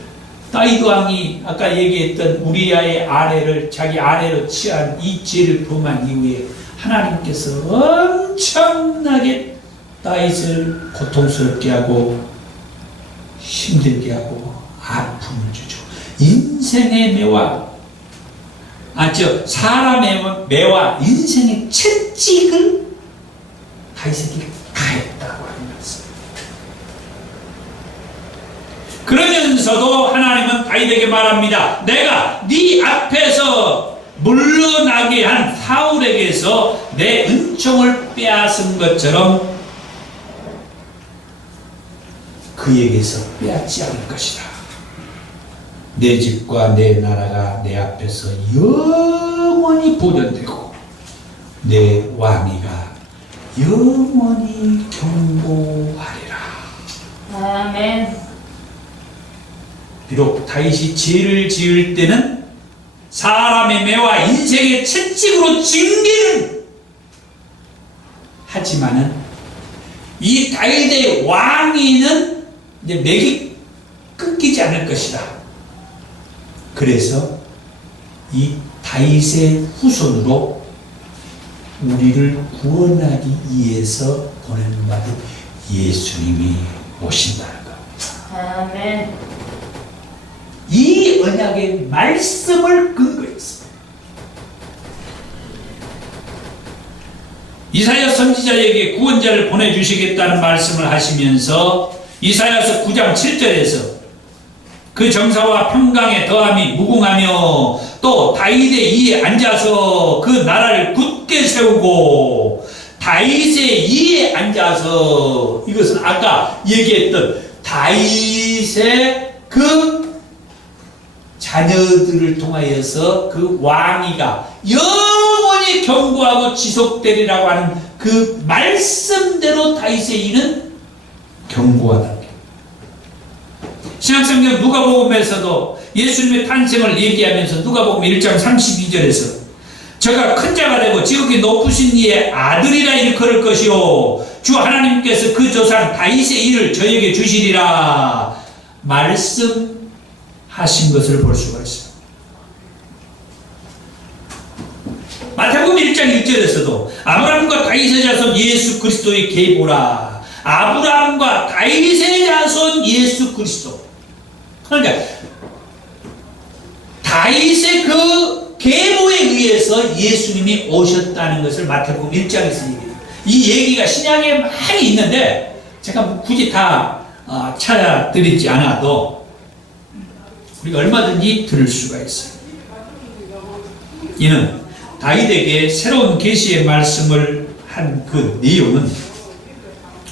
다윗 왕이 아까 얘기했던 우리아의 아내를 자기 아내로 취한 이 죄를 범한 이후에 하나님께서 엄청나게 다윗을 고통스럽게 하고 힘들게 하고 아픔을 주죠. 인생의 매와 사람의 매와 인생의 채찍을 다윗에게 가했다고 하는 말씀. 그러면서도 하나님은 다윗에게 말합니다. 내가 네 앞에서 물러나게 한 사울에게서 내 은총을 빼앗은 것처럼 그에게서 빼앗지 않을 것이다. 내 집과 내 나라가 내 앞에서 영원히 보존되고 내 왕위가 영원히 경고하리라. 아멘. 비록 다윗이 죄를 지을 때는 사람의 매와 인생의 채찍으로 징계는 하지만은 이 다윗의 왕위는 이제 맥이 끊기지 않을 것이다. 그래서 이 다윗의 후손으로 우리를 구원하기 위해서 보낸받은 예수님이 오신다는 겁니다. 아멘. 이 언약의 말씀을 근거해서 이사야 선지자에게 구원자를 보내주시겠다는 말씀을 하시면서 이사야서 9장 7절에서 그 정사와 평강에 더함이 무궁하며 또 다윗의 이에 앉아서 그 나라를 굳게 세우고 다윗의 이에 앉아서 이것은 아까 얘기했던 다윗의 그 자녀들을 통하여서 그 왕위가 영원히 경고하고 지속되리라고 하는 그 말씀대로 다윗의 이는 경고하다. 신약성경 누가복음에서도 예수님의 탄생을 얘기하면서 누가복음 1장 32절에서 저가 큰 자가 되고 지극히 높으신 이의 아들이라 일컬을 것이요 주 하나님께서 그 조상 다윗의 일을 저에게 주시리라 말씀하신 것을 볼 수가 있어요. 마태복음 1장 1절에서도 아브라함과 다윗의 자손 예수 그리스도의 계보라. 아브라함과 다윗의 자손 예수 그리스도. 그러니까 다윗의 그 계보에 의해서 예수님이 오셨다는 것을 마태복음 1장에서 얘기해요. 이 얘기가 신약에 많이 있는데 제가 굳이 다 찾아드리지 않아도 우리가 얼마든지 들을 수가 있어요. 이는 다윗에게 새로운 계시의 말씀을 한 그 내용은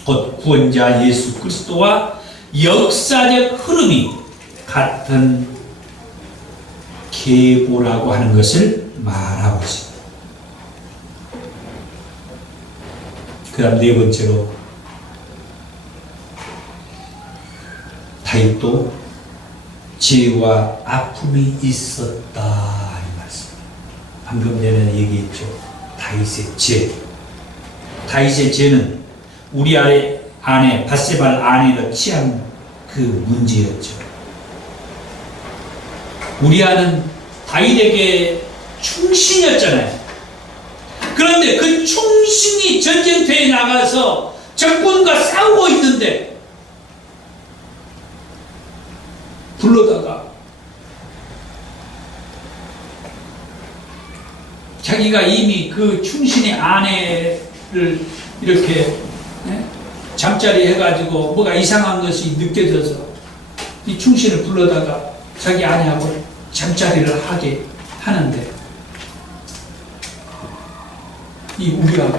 곧 구원자 예수 그리스도와 역사적 흐름이 같은 계보라고 하는 것을 말하고 있습니다. 그 다음 네 번째로 다윗도 죄와 아픔이 있었다 이 말씀. 방금 전에 얘기했죠. 다윗의 죄. 다윗의 죄는 우리 아내 바세바를 아내로 취한 그 문제였죠. 우리아는 다윗에게 충신이었잖아요. 그런데 그 충신이 전쟁터에 나가서 적군과 싸우고 있는데 불러다가 자기가 이미 그 충신의 아내를 이렇게 잠자리 해가지고 뭐가 이상한 것이 느껴져서 이 충신을 불러다가 자기 아내하고 잠자리를 하게 하는데 이 우리아가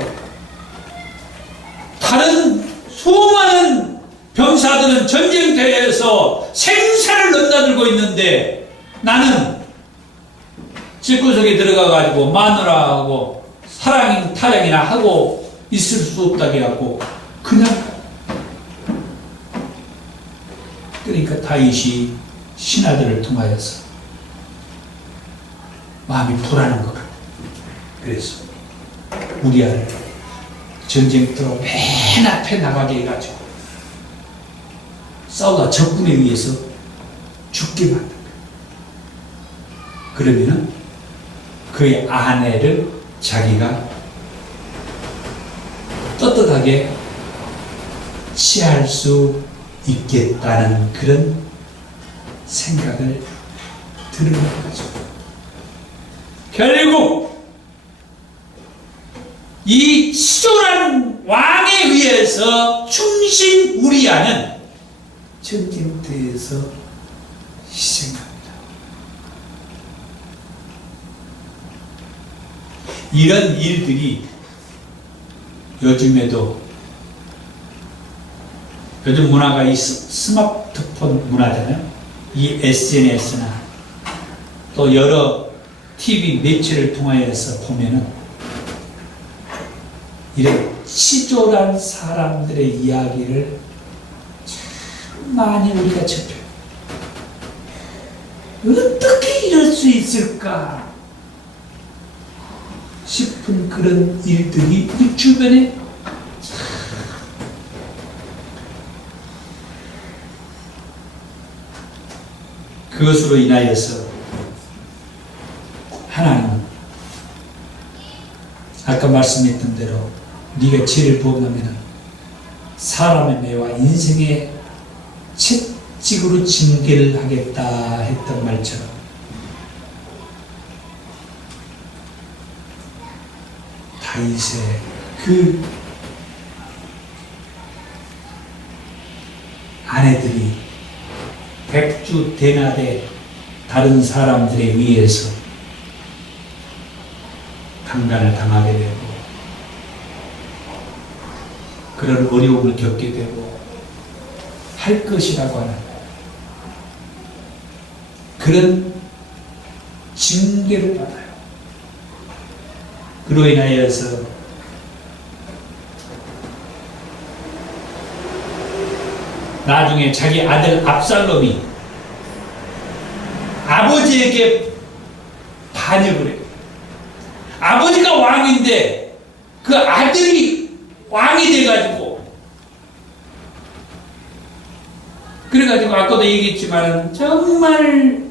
다른 수많은 병사들은 전쟁터에서 생사를 넘나들고 있는데 나는 집구석에 들어가가지고 마누라하고 사랑 타령이나 하고 있을 수 없다게 하고 그냥 그러니까 다윗이 신하들을 통하여서 마음이 불안한 것 같아. 그래서 우리아를 전쟁터로 맨 앞에 나가게 해가지고 싸우다 적군에 의해서 죽게 만든 거예요. 그러면은 그의 아내를 자기가 떳떳하게 취할 수 있겠다는 그런 생각을 들은 거죠. 결국 이 치졸한 왕에 의해서 충신 우리아는 전쟁터에서 희생합니다. 이런 일들이 요즘에도 요즘 문화가 이 스마트폰 문화잖아요. 이 SNS나 또 여러 TV 매체를 통하여서 보면은 이런 치졸한 사람들의 이야기를 참 많이 우리가 접해요. 어떻게 이럴 수 있을까 싶은 그런 일들이 우리 주변에 그것으로 인하여서 하나님은 아까 말씀했던 대로 네가 죄를 범하면 사람의 매와 인생의 채찍으로 징계를 하겠다 했던 말처럼 다윗의 그 아내들이 백주대낮에 다른 사람들에 의해서 강간을 당하게 되고 그런 어려움을 겪게 되고 할 것이라고 하는 그런 징계를 받아요. 그로 인하여서 나중에 자기 아들 압살롬이 아버지에게 반역을 해요. 아버지가 왕인데 그 아들이 왕이 돼가지고 그래가지고 아까도 얘기했지만 정말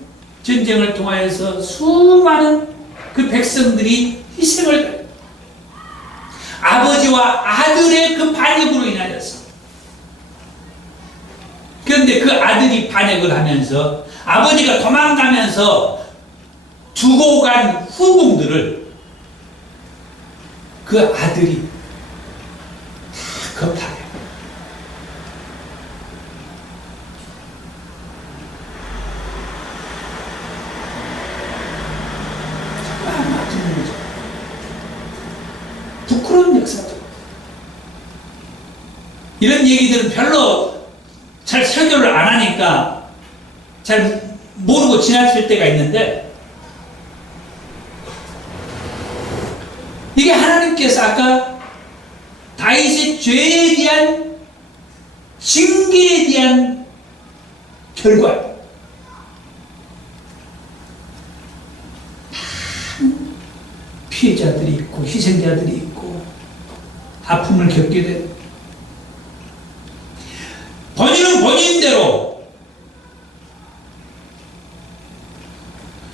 전쟁을 통하여서 수많은 그 백성들이 희생을 해요. 아버지와 아들의 그 반역으로 인하여서. 그런데 그 아들이 반역을 하면서 아버지가 도망가면서 두고 간 후궁들을 그 아들이 다 겁탈해요. 정말 맞은 거죠. 부끄러운 역사죠. 이런 얘기들은 별로 잘 설교를 안 하니까 잘 모르고 지나칠 때가 있는데 이게 하나님께서 아까 다윗의 다윗의 죄에 대한 징계에 대한 결과예요. 피해자들이 있고 희생자들이 있고 아픔을 겪게 된 본인은 본인대로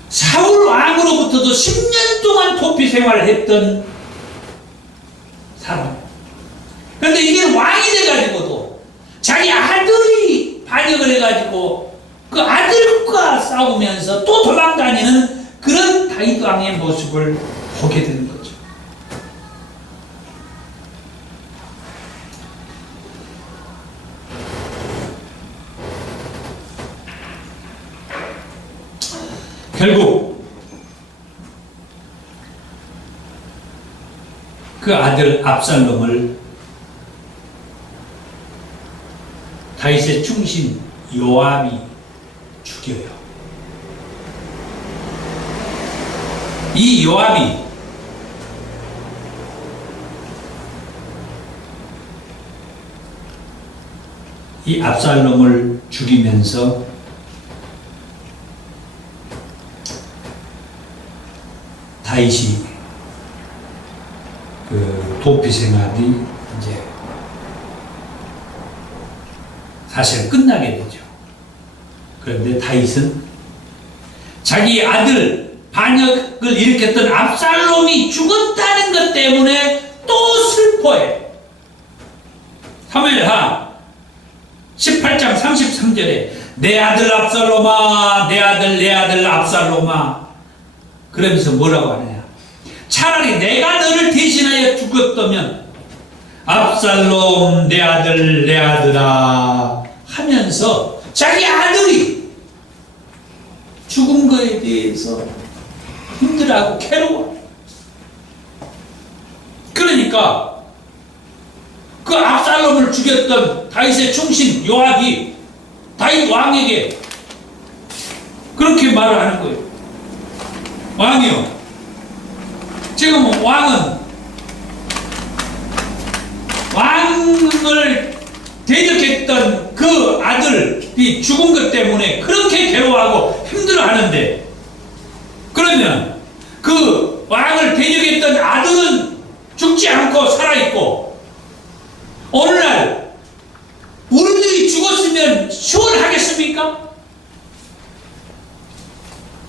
사울 왕으로부터도 10년 동안 도피 생활을 했던 사람. 그런데 이게 왕이 돼가지고도 자기 아들이 반역을 해가지고 그 아들과 싸우면서 또 도망다니는 그런 다윗 왕의 모습을 보게 되는 거죠. 결국 그 아들 압살롬을 다윗의 충신 요압이 죽여요. 이 요압이 이 압살롬을 죽이면서 다윗이 그 도피 생활이 이제 사실 끝나게 되죠. 그런데 다윗은 자기 아들 반역을 일으켰던 압살롬이 죽었다는 것 때문에 또 슬퍼해. 사무엘하 18장 33절에 내 아들 압살롬아, 내 아들 압살롬아, 그러면서 뭐라고 하느냐? 차라리 내가 너를 대신하여 죽었다면 압살롬 내 아들아 하면서 자기 아들이 죽은 거에 대해서 힘들어하고 괴로워. 그러니까 그 압살롬을 죽였던 다윗의 충신 요압이 다윗 왕에게 그렇게 말을 하는 거예요. 왕이요, 지금 왕을 대적했던 그 아들이 죽은 것 때문에 그렇게 괴로워하고 힘들어하는데, 그러면 그 왕을 대적했던 아들은 죽지 않고 살아있고 오늘날 우리들이 죽었으면 시원하겠습니까?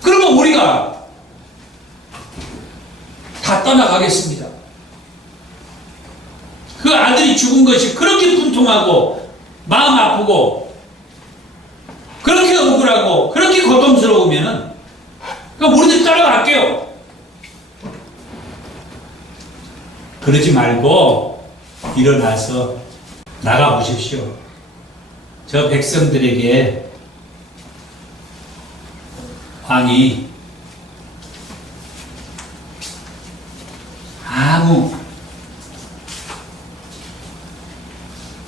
그러면 우리가 다 떠나가겠습니다. 그 아들이 죽은 것이 그렇게 분통하고 마음 아프고 그렇게 억울하고 그렇게 고통스러우면은 그럼 우리들 따라갈게요. 그러지 말고 일어나서 나가보십시오. 저 백성들에게 왕이 아무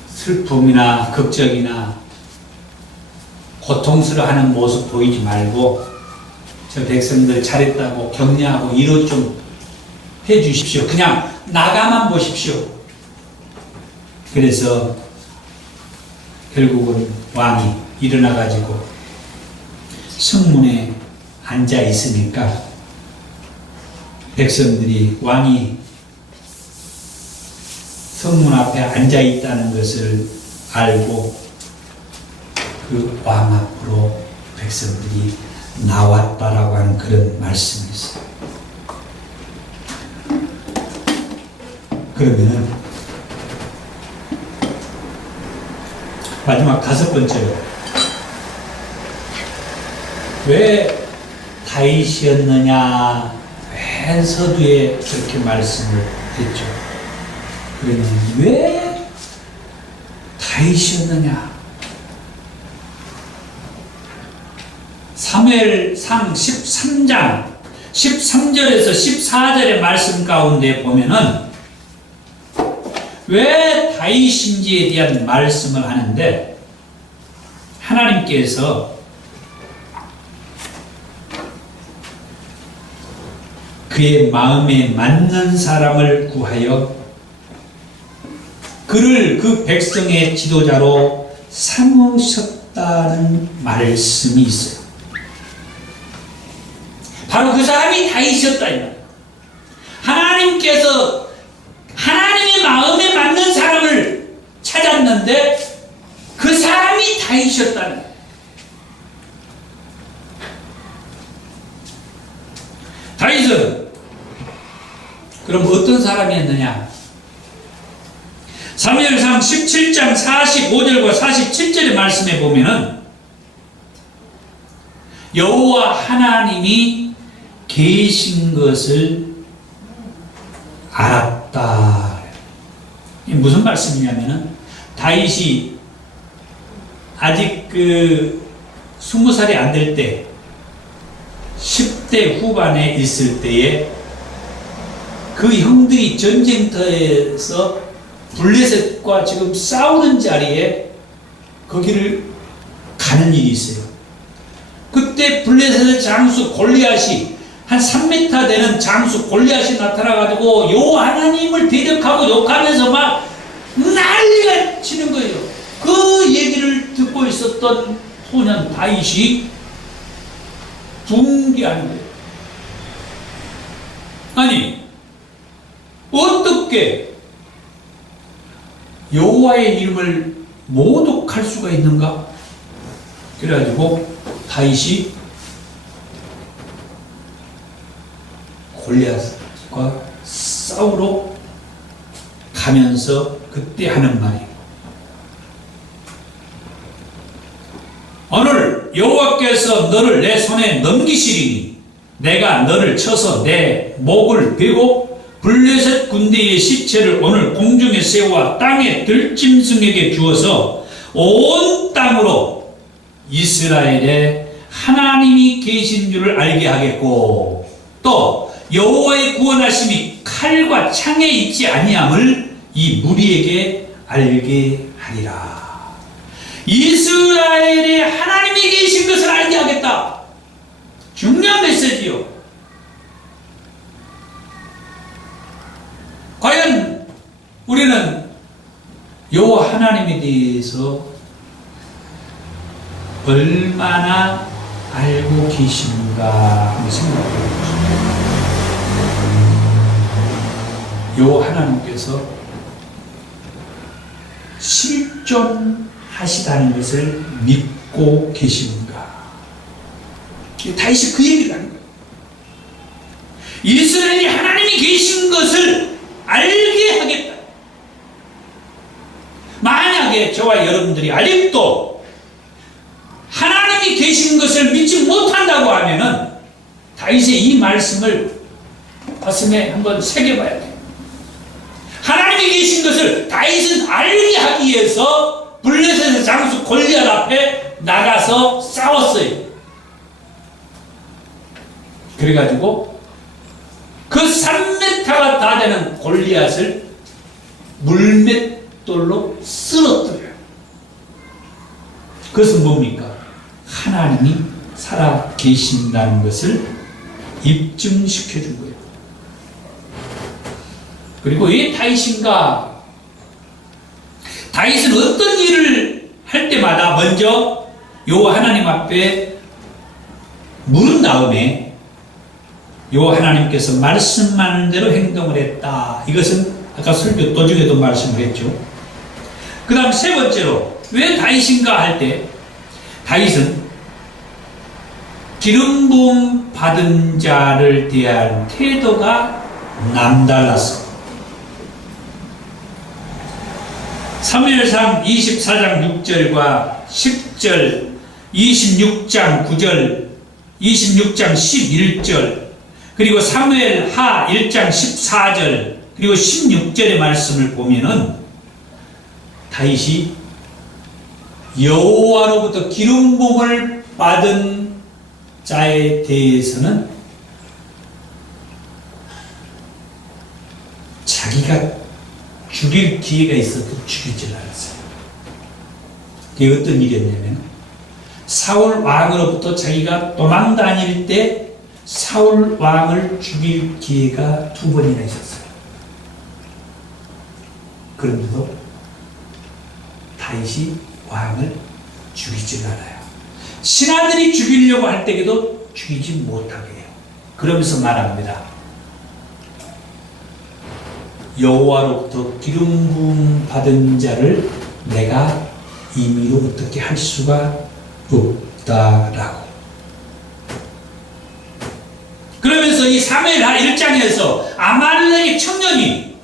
슬픔이나 걱정이나 고통스러워하는 모습 보이지 말고 저 백성들 잘했다고 격려하고 위로 좀 해주십시오. 그냥 나가만 보십시오. 그래서 결국은 왕이 일어나가지고 성문에 앉아 있으니까 백성들이 왕이 성문 앞에 앉아 있다는 것을 알고 그 왕 앞으로 백성들이 나왔다라고 하는 그런 말씀이 있어요. 그러면은 마지막 5번째로, 왜 다윗이었느냐, 왜 서두에 그렇게 말씀을 했죠. 그러면 왜 다윗이었느냐? 사무엘상 13장 13절에서 14절의 말씀 가운데 보면은 왜 다윗인지에 대한 말씀을 하는데, 하나님께서 그의 마음에 맞는 사람을 구하여 그를 그 백성의 지도자로 삼으셨다는 말씀이 있어요. 바로 그 사람이 다윗이었다 이 말이에요. 하나님께서 하나님의 마음에 맞는 사람을 찾았는데 그 사람이 다윗이었다는 거예요. 다윗은 그럼 어떤 사람이었느냐? 사무엘상 17장 45절과 47절의 말씀에 보면은 여호와 하나님이 계신 것을 알았다. 이게 무슨 말씀이냐면은 다윗이 아직 20살이 안 될 때 10대 후반에 있을 때에 그 형들이 전쟁터에서 블레셋과 지금 싸우는 자리에 거기를 가는 일이 있어요. 그때 블레셋의 장수 골리앗이 한 3m 되는 장수 골리앗이 나타나가지고 여호와 하나님을 대적하고 욕하면서 막 난리가 치는 거예요. 그 얘기를 듣고 있었던 소년 다윗이 둥기하는 거예요. 아니 어떻게 여호와의 이름을 모독할 수가 있는가? 그래가지고 다윗이 골리앗과 싸우러 가면서 그때 하는 말이에요. 오늘 여호와께서 너를 내 손에 넘기시리니 내가 너를 쳐서 내 목을 베고 블레셋 군대의 시체를 오늘 공중에 세워 땅의 들짐승에게 주어서 온 땅으로 이스라엘에 하나님이 계신 줄을 알게 하겠고 또 여호와의 구원하심이 칼과 창에 있지 아니함을 이 무리에게 알게 하리라. 이스라엘에 하나님이 계신 것을 알게 하겠다. 중요한 메시지요. 과연 우리는 여호와 하나님에 대해서 얼마나 알고 계신가 한번 생각해 보십시오. 여호와 하나님께서 실존하시다는 것을 믿고 계신가? 다윗이 그 얘기를 하는 거예요. 이스라엘이 하나님이 계신 것을 알게 하겠다. 만약에 저와 여러분들이 아직도 하나님이 계신 것을 믿지 못한다고 하면은 다윗의 이 말씀을 가슴에 한번 새겨봐야 돼요. 하나님이 계신 것을 다윗은 알게 하기 위해서 블레셋의 장수 골리앗 앞에 나가서 싸웠어요. 그래가지고 그 3m가 다 되는 골리앗을 물맷돌로 쓰러뜨려요. 그것은 뭡니까? 하나님이 살아 계신다는 것을 입증시켜 준 거예요. 그리고 왜 다윗인가? 다윗은 어떤 일을 할 때마다 먼저 여호와 하나님 앞에 물은 다음에 여호와 하나님께서 말씀하는 대로 행동을 했다. 이것은 아까 설교 도중에도 말씀을 했죠. 그 다음 세 번째로 왜 다윗인가 할 때 다윗은 기름 부음 받은 자를 대한 태도가 남달랐어. 사무엘상 24장 6절과 10절, 26장 9절, 26장 11절, 그리고 사무엘 하 1장 14절, 그리고 16절의 말씀을 보면은 다윗이 여호와로부터 기름 부음을 받은 자에 대해서는 자기가 죽일 기회가 있어도 죽이질 않았어요. 그게 어떤 일이었냐면 사울 왕으로부터 자기가 도망 다닐 때 사울 왕을 죽일 기회가 2번이나 있었어요. 그런데도 다윗이 왕을 죽이질 않아요. 신하들이 죽이려고 할 때에도 죽이지 못하게 해요. 그러면서 말합니다. 여호와로부터 기름 부음 받은 자를 내가 임의로 어떻게 할 수가 없다라고. 그러면서 이 사무엘하 1장에서 아말렉의 청년이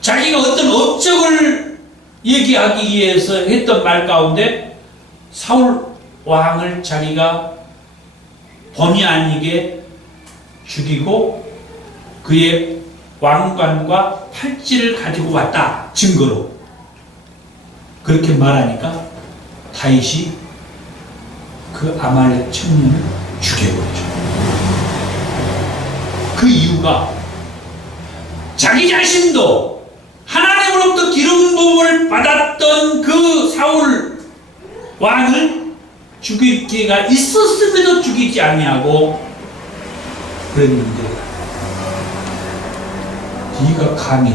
자기가 어떤 업적을 얘기하기 위해서 했던 말 가운데 사울 왕을 자기가 본의 아니게 죽이고 그의 왕관과 팔찌를 가지고 왔다 증거로 그렇게 말하니까 다윗이 그 아말렉 청년을 죽여버리죠. 그 이유가 자기 자신도 하나님으로부터 기름 부음을 받았던 그 사울 왕을 죽일 기회가 있었음에도 죽이지 아니하고 그랬는데 네가 감히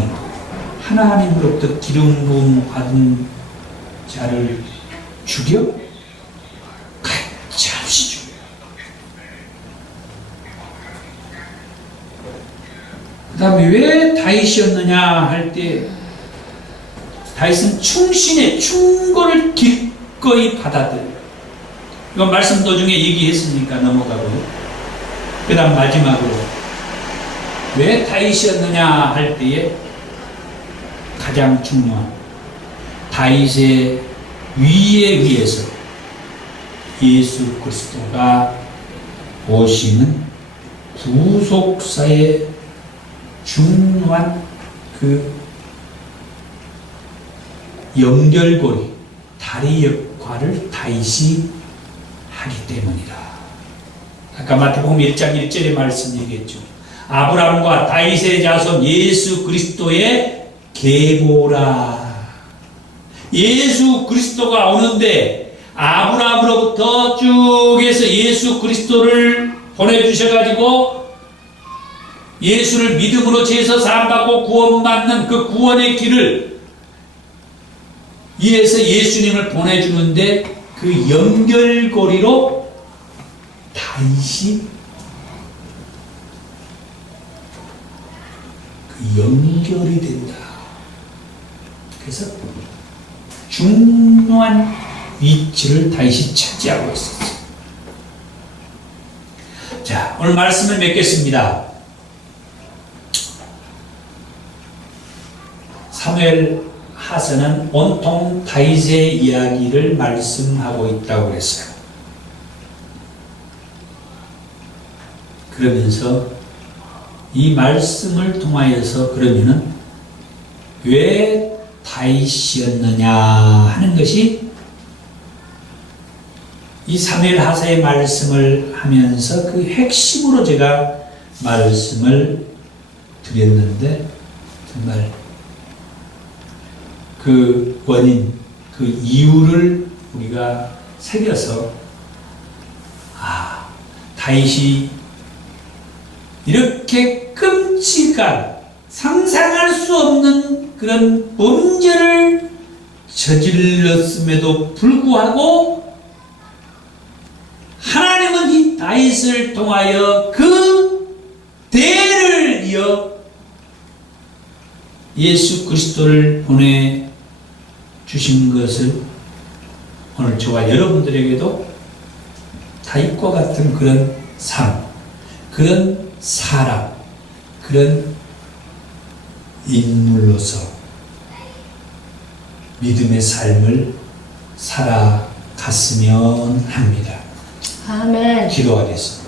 하나님으로부터 기름 부음 받은 자를 죽여? 가차없이 죽여. 그 다음에 왜 다윗이었느냐 할 때 다윗은 충신의 충고를 기꺼이 받아들여요. 이건 말씀 도중에 얘기했으니까 넘어가고요. 그 다음 마지막으로 왜 다윗이었느냐 할 때에 가장 중요한 다윗의 위에 의해서 예수 그리스도가 오시는 구속사의 중요한 그 연결고리, 다리 역할을 다윗이 하기 때문이다. 아까 마태복음 1장 1절의 말씀 얘기했죠. 아브라함과 다윗의 자손 예수 그리스도의 계보라. 예수 그리스도가 오는데 아브라함으로부터 쭉 해서 예수 그리스도를 보내주셔가지고 예수를 믿음으로 죄에서 사함받고 구원받는 그 구원의 길을 위해서 예수님을 보내주는데 그 연결고리로 다윗이 그 연결이 된다. 그래서 중요한 위치를 다윗이 차지하고 있었어요. 자, 오늘 말씀을 맺겠습니다. 사무엘 하서는 온통 다윗의 이야기를 말씀하고 있다고 그랬어요. 그러면서 이 말씀을 통하여서 그러면은 왜 다윗이었느냐 하는 것이 이 사무엘 하서의 말씀을 하면서 그 핵심으로 제가 말씀을 드렸는데 정말 그 원인, 그 이유를 우리가 새겨서 다윗이 이렇게 끔찍한 상상할 수 없는 그런 범죄를 저질렀음에도 불구하고 하나님은 이 다윗을 통하여 그 대를 이어 예수 그리스도를 보내주신 것을 오늘 저와 여러분들에게도 다윗과 같은 그런 삶, 그런 사람, 그런 인물로서 믿음의 삶을 살아갔으면 합니다. 아멘. 기도하겠습니다.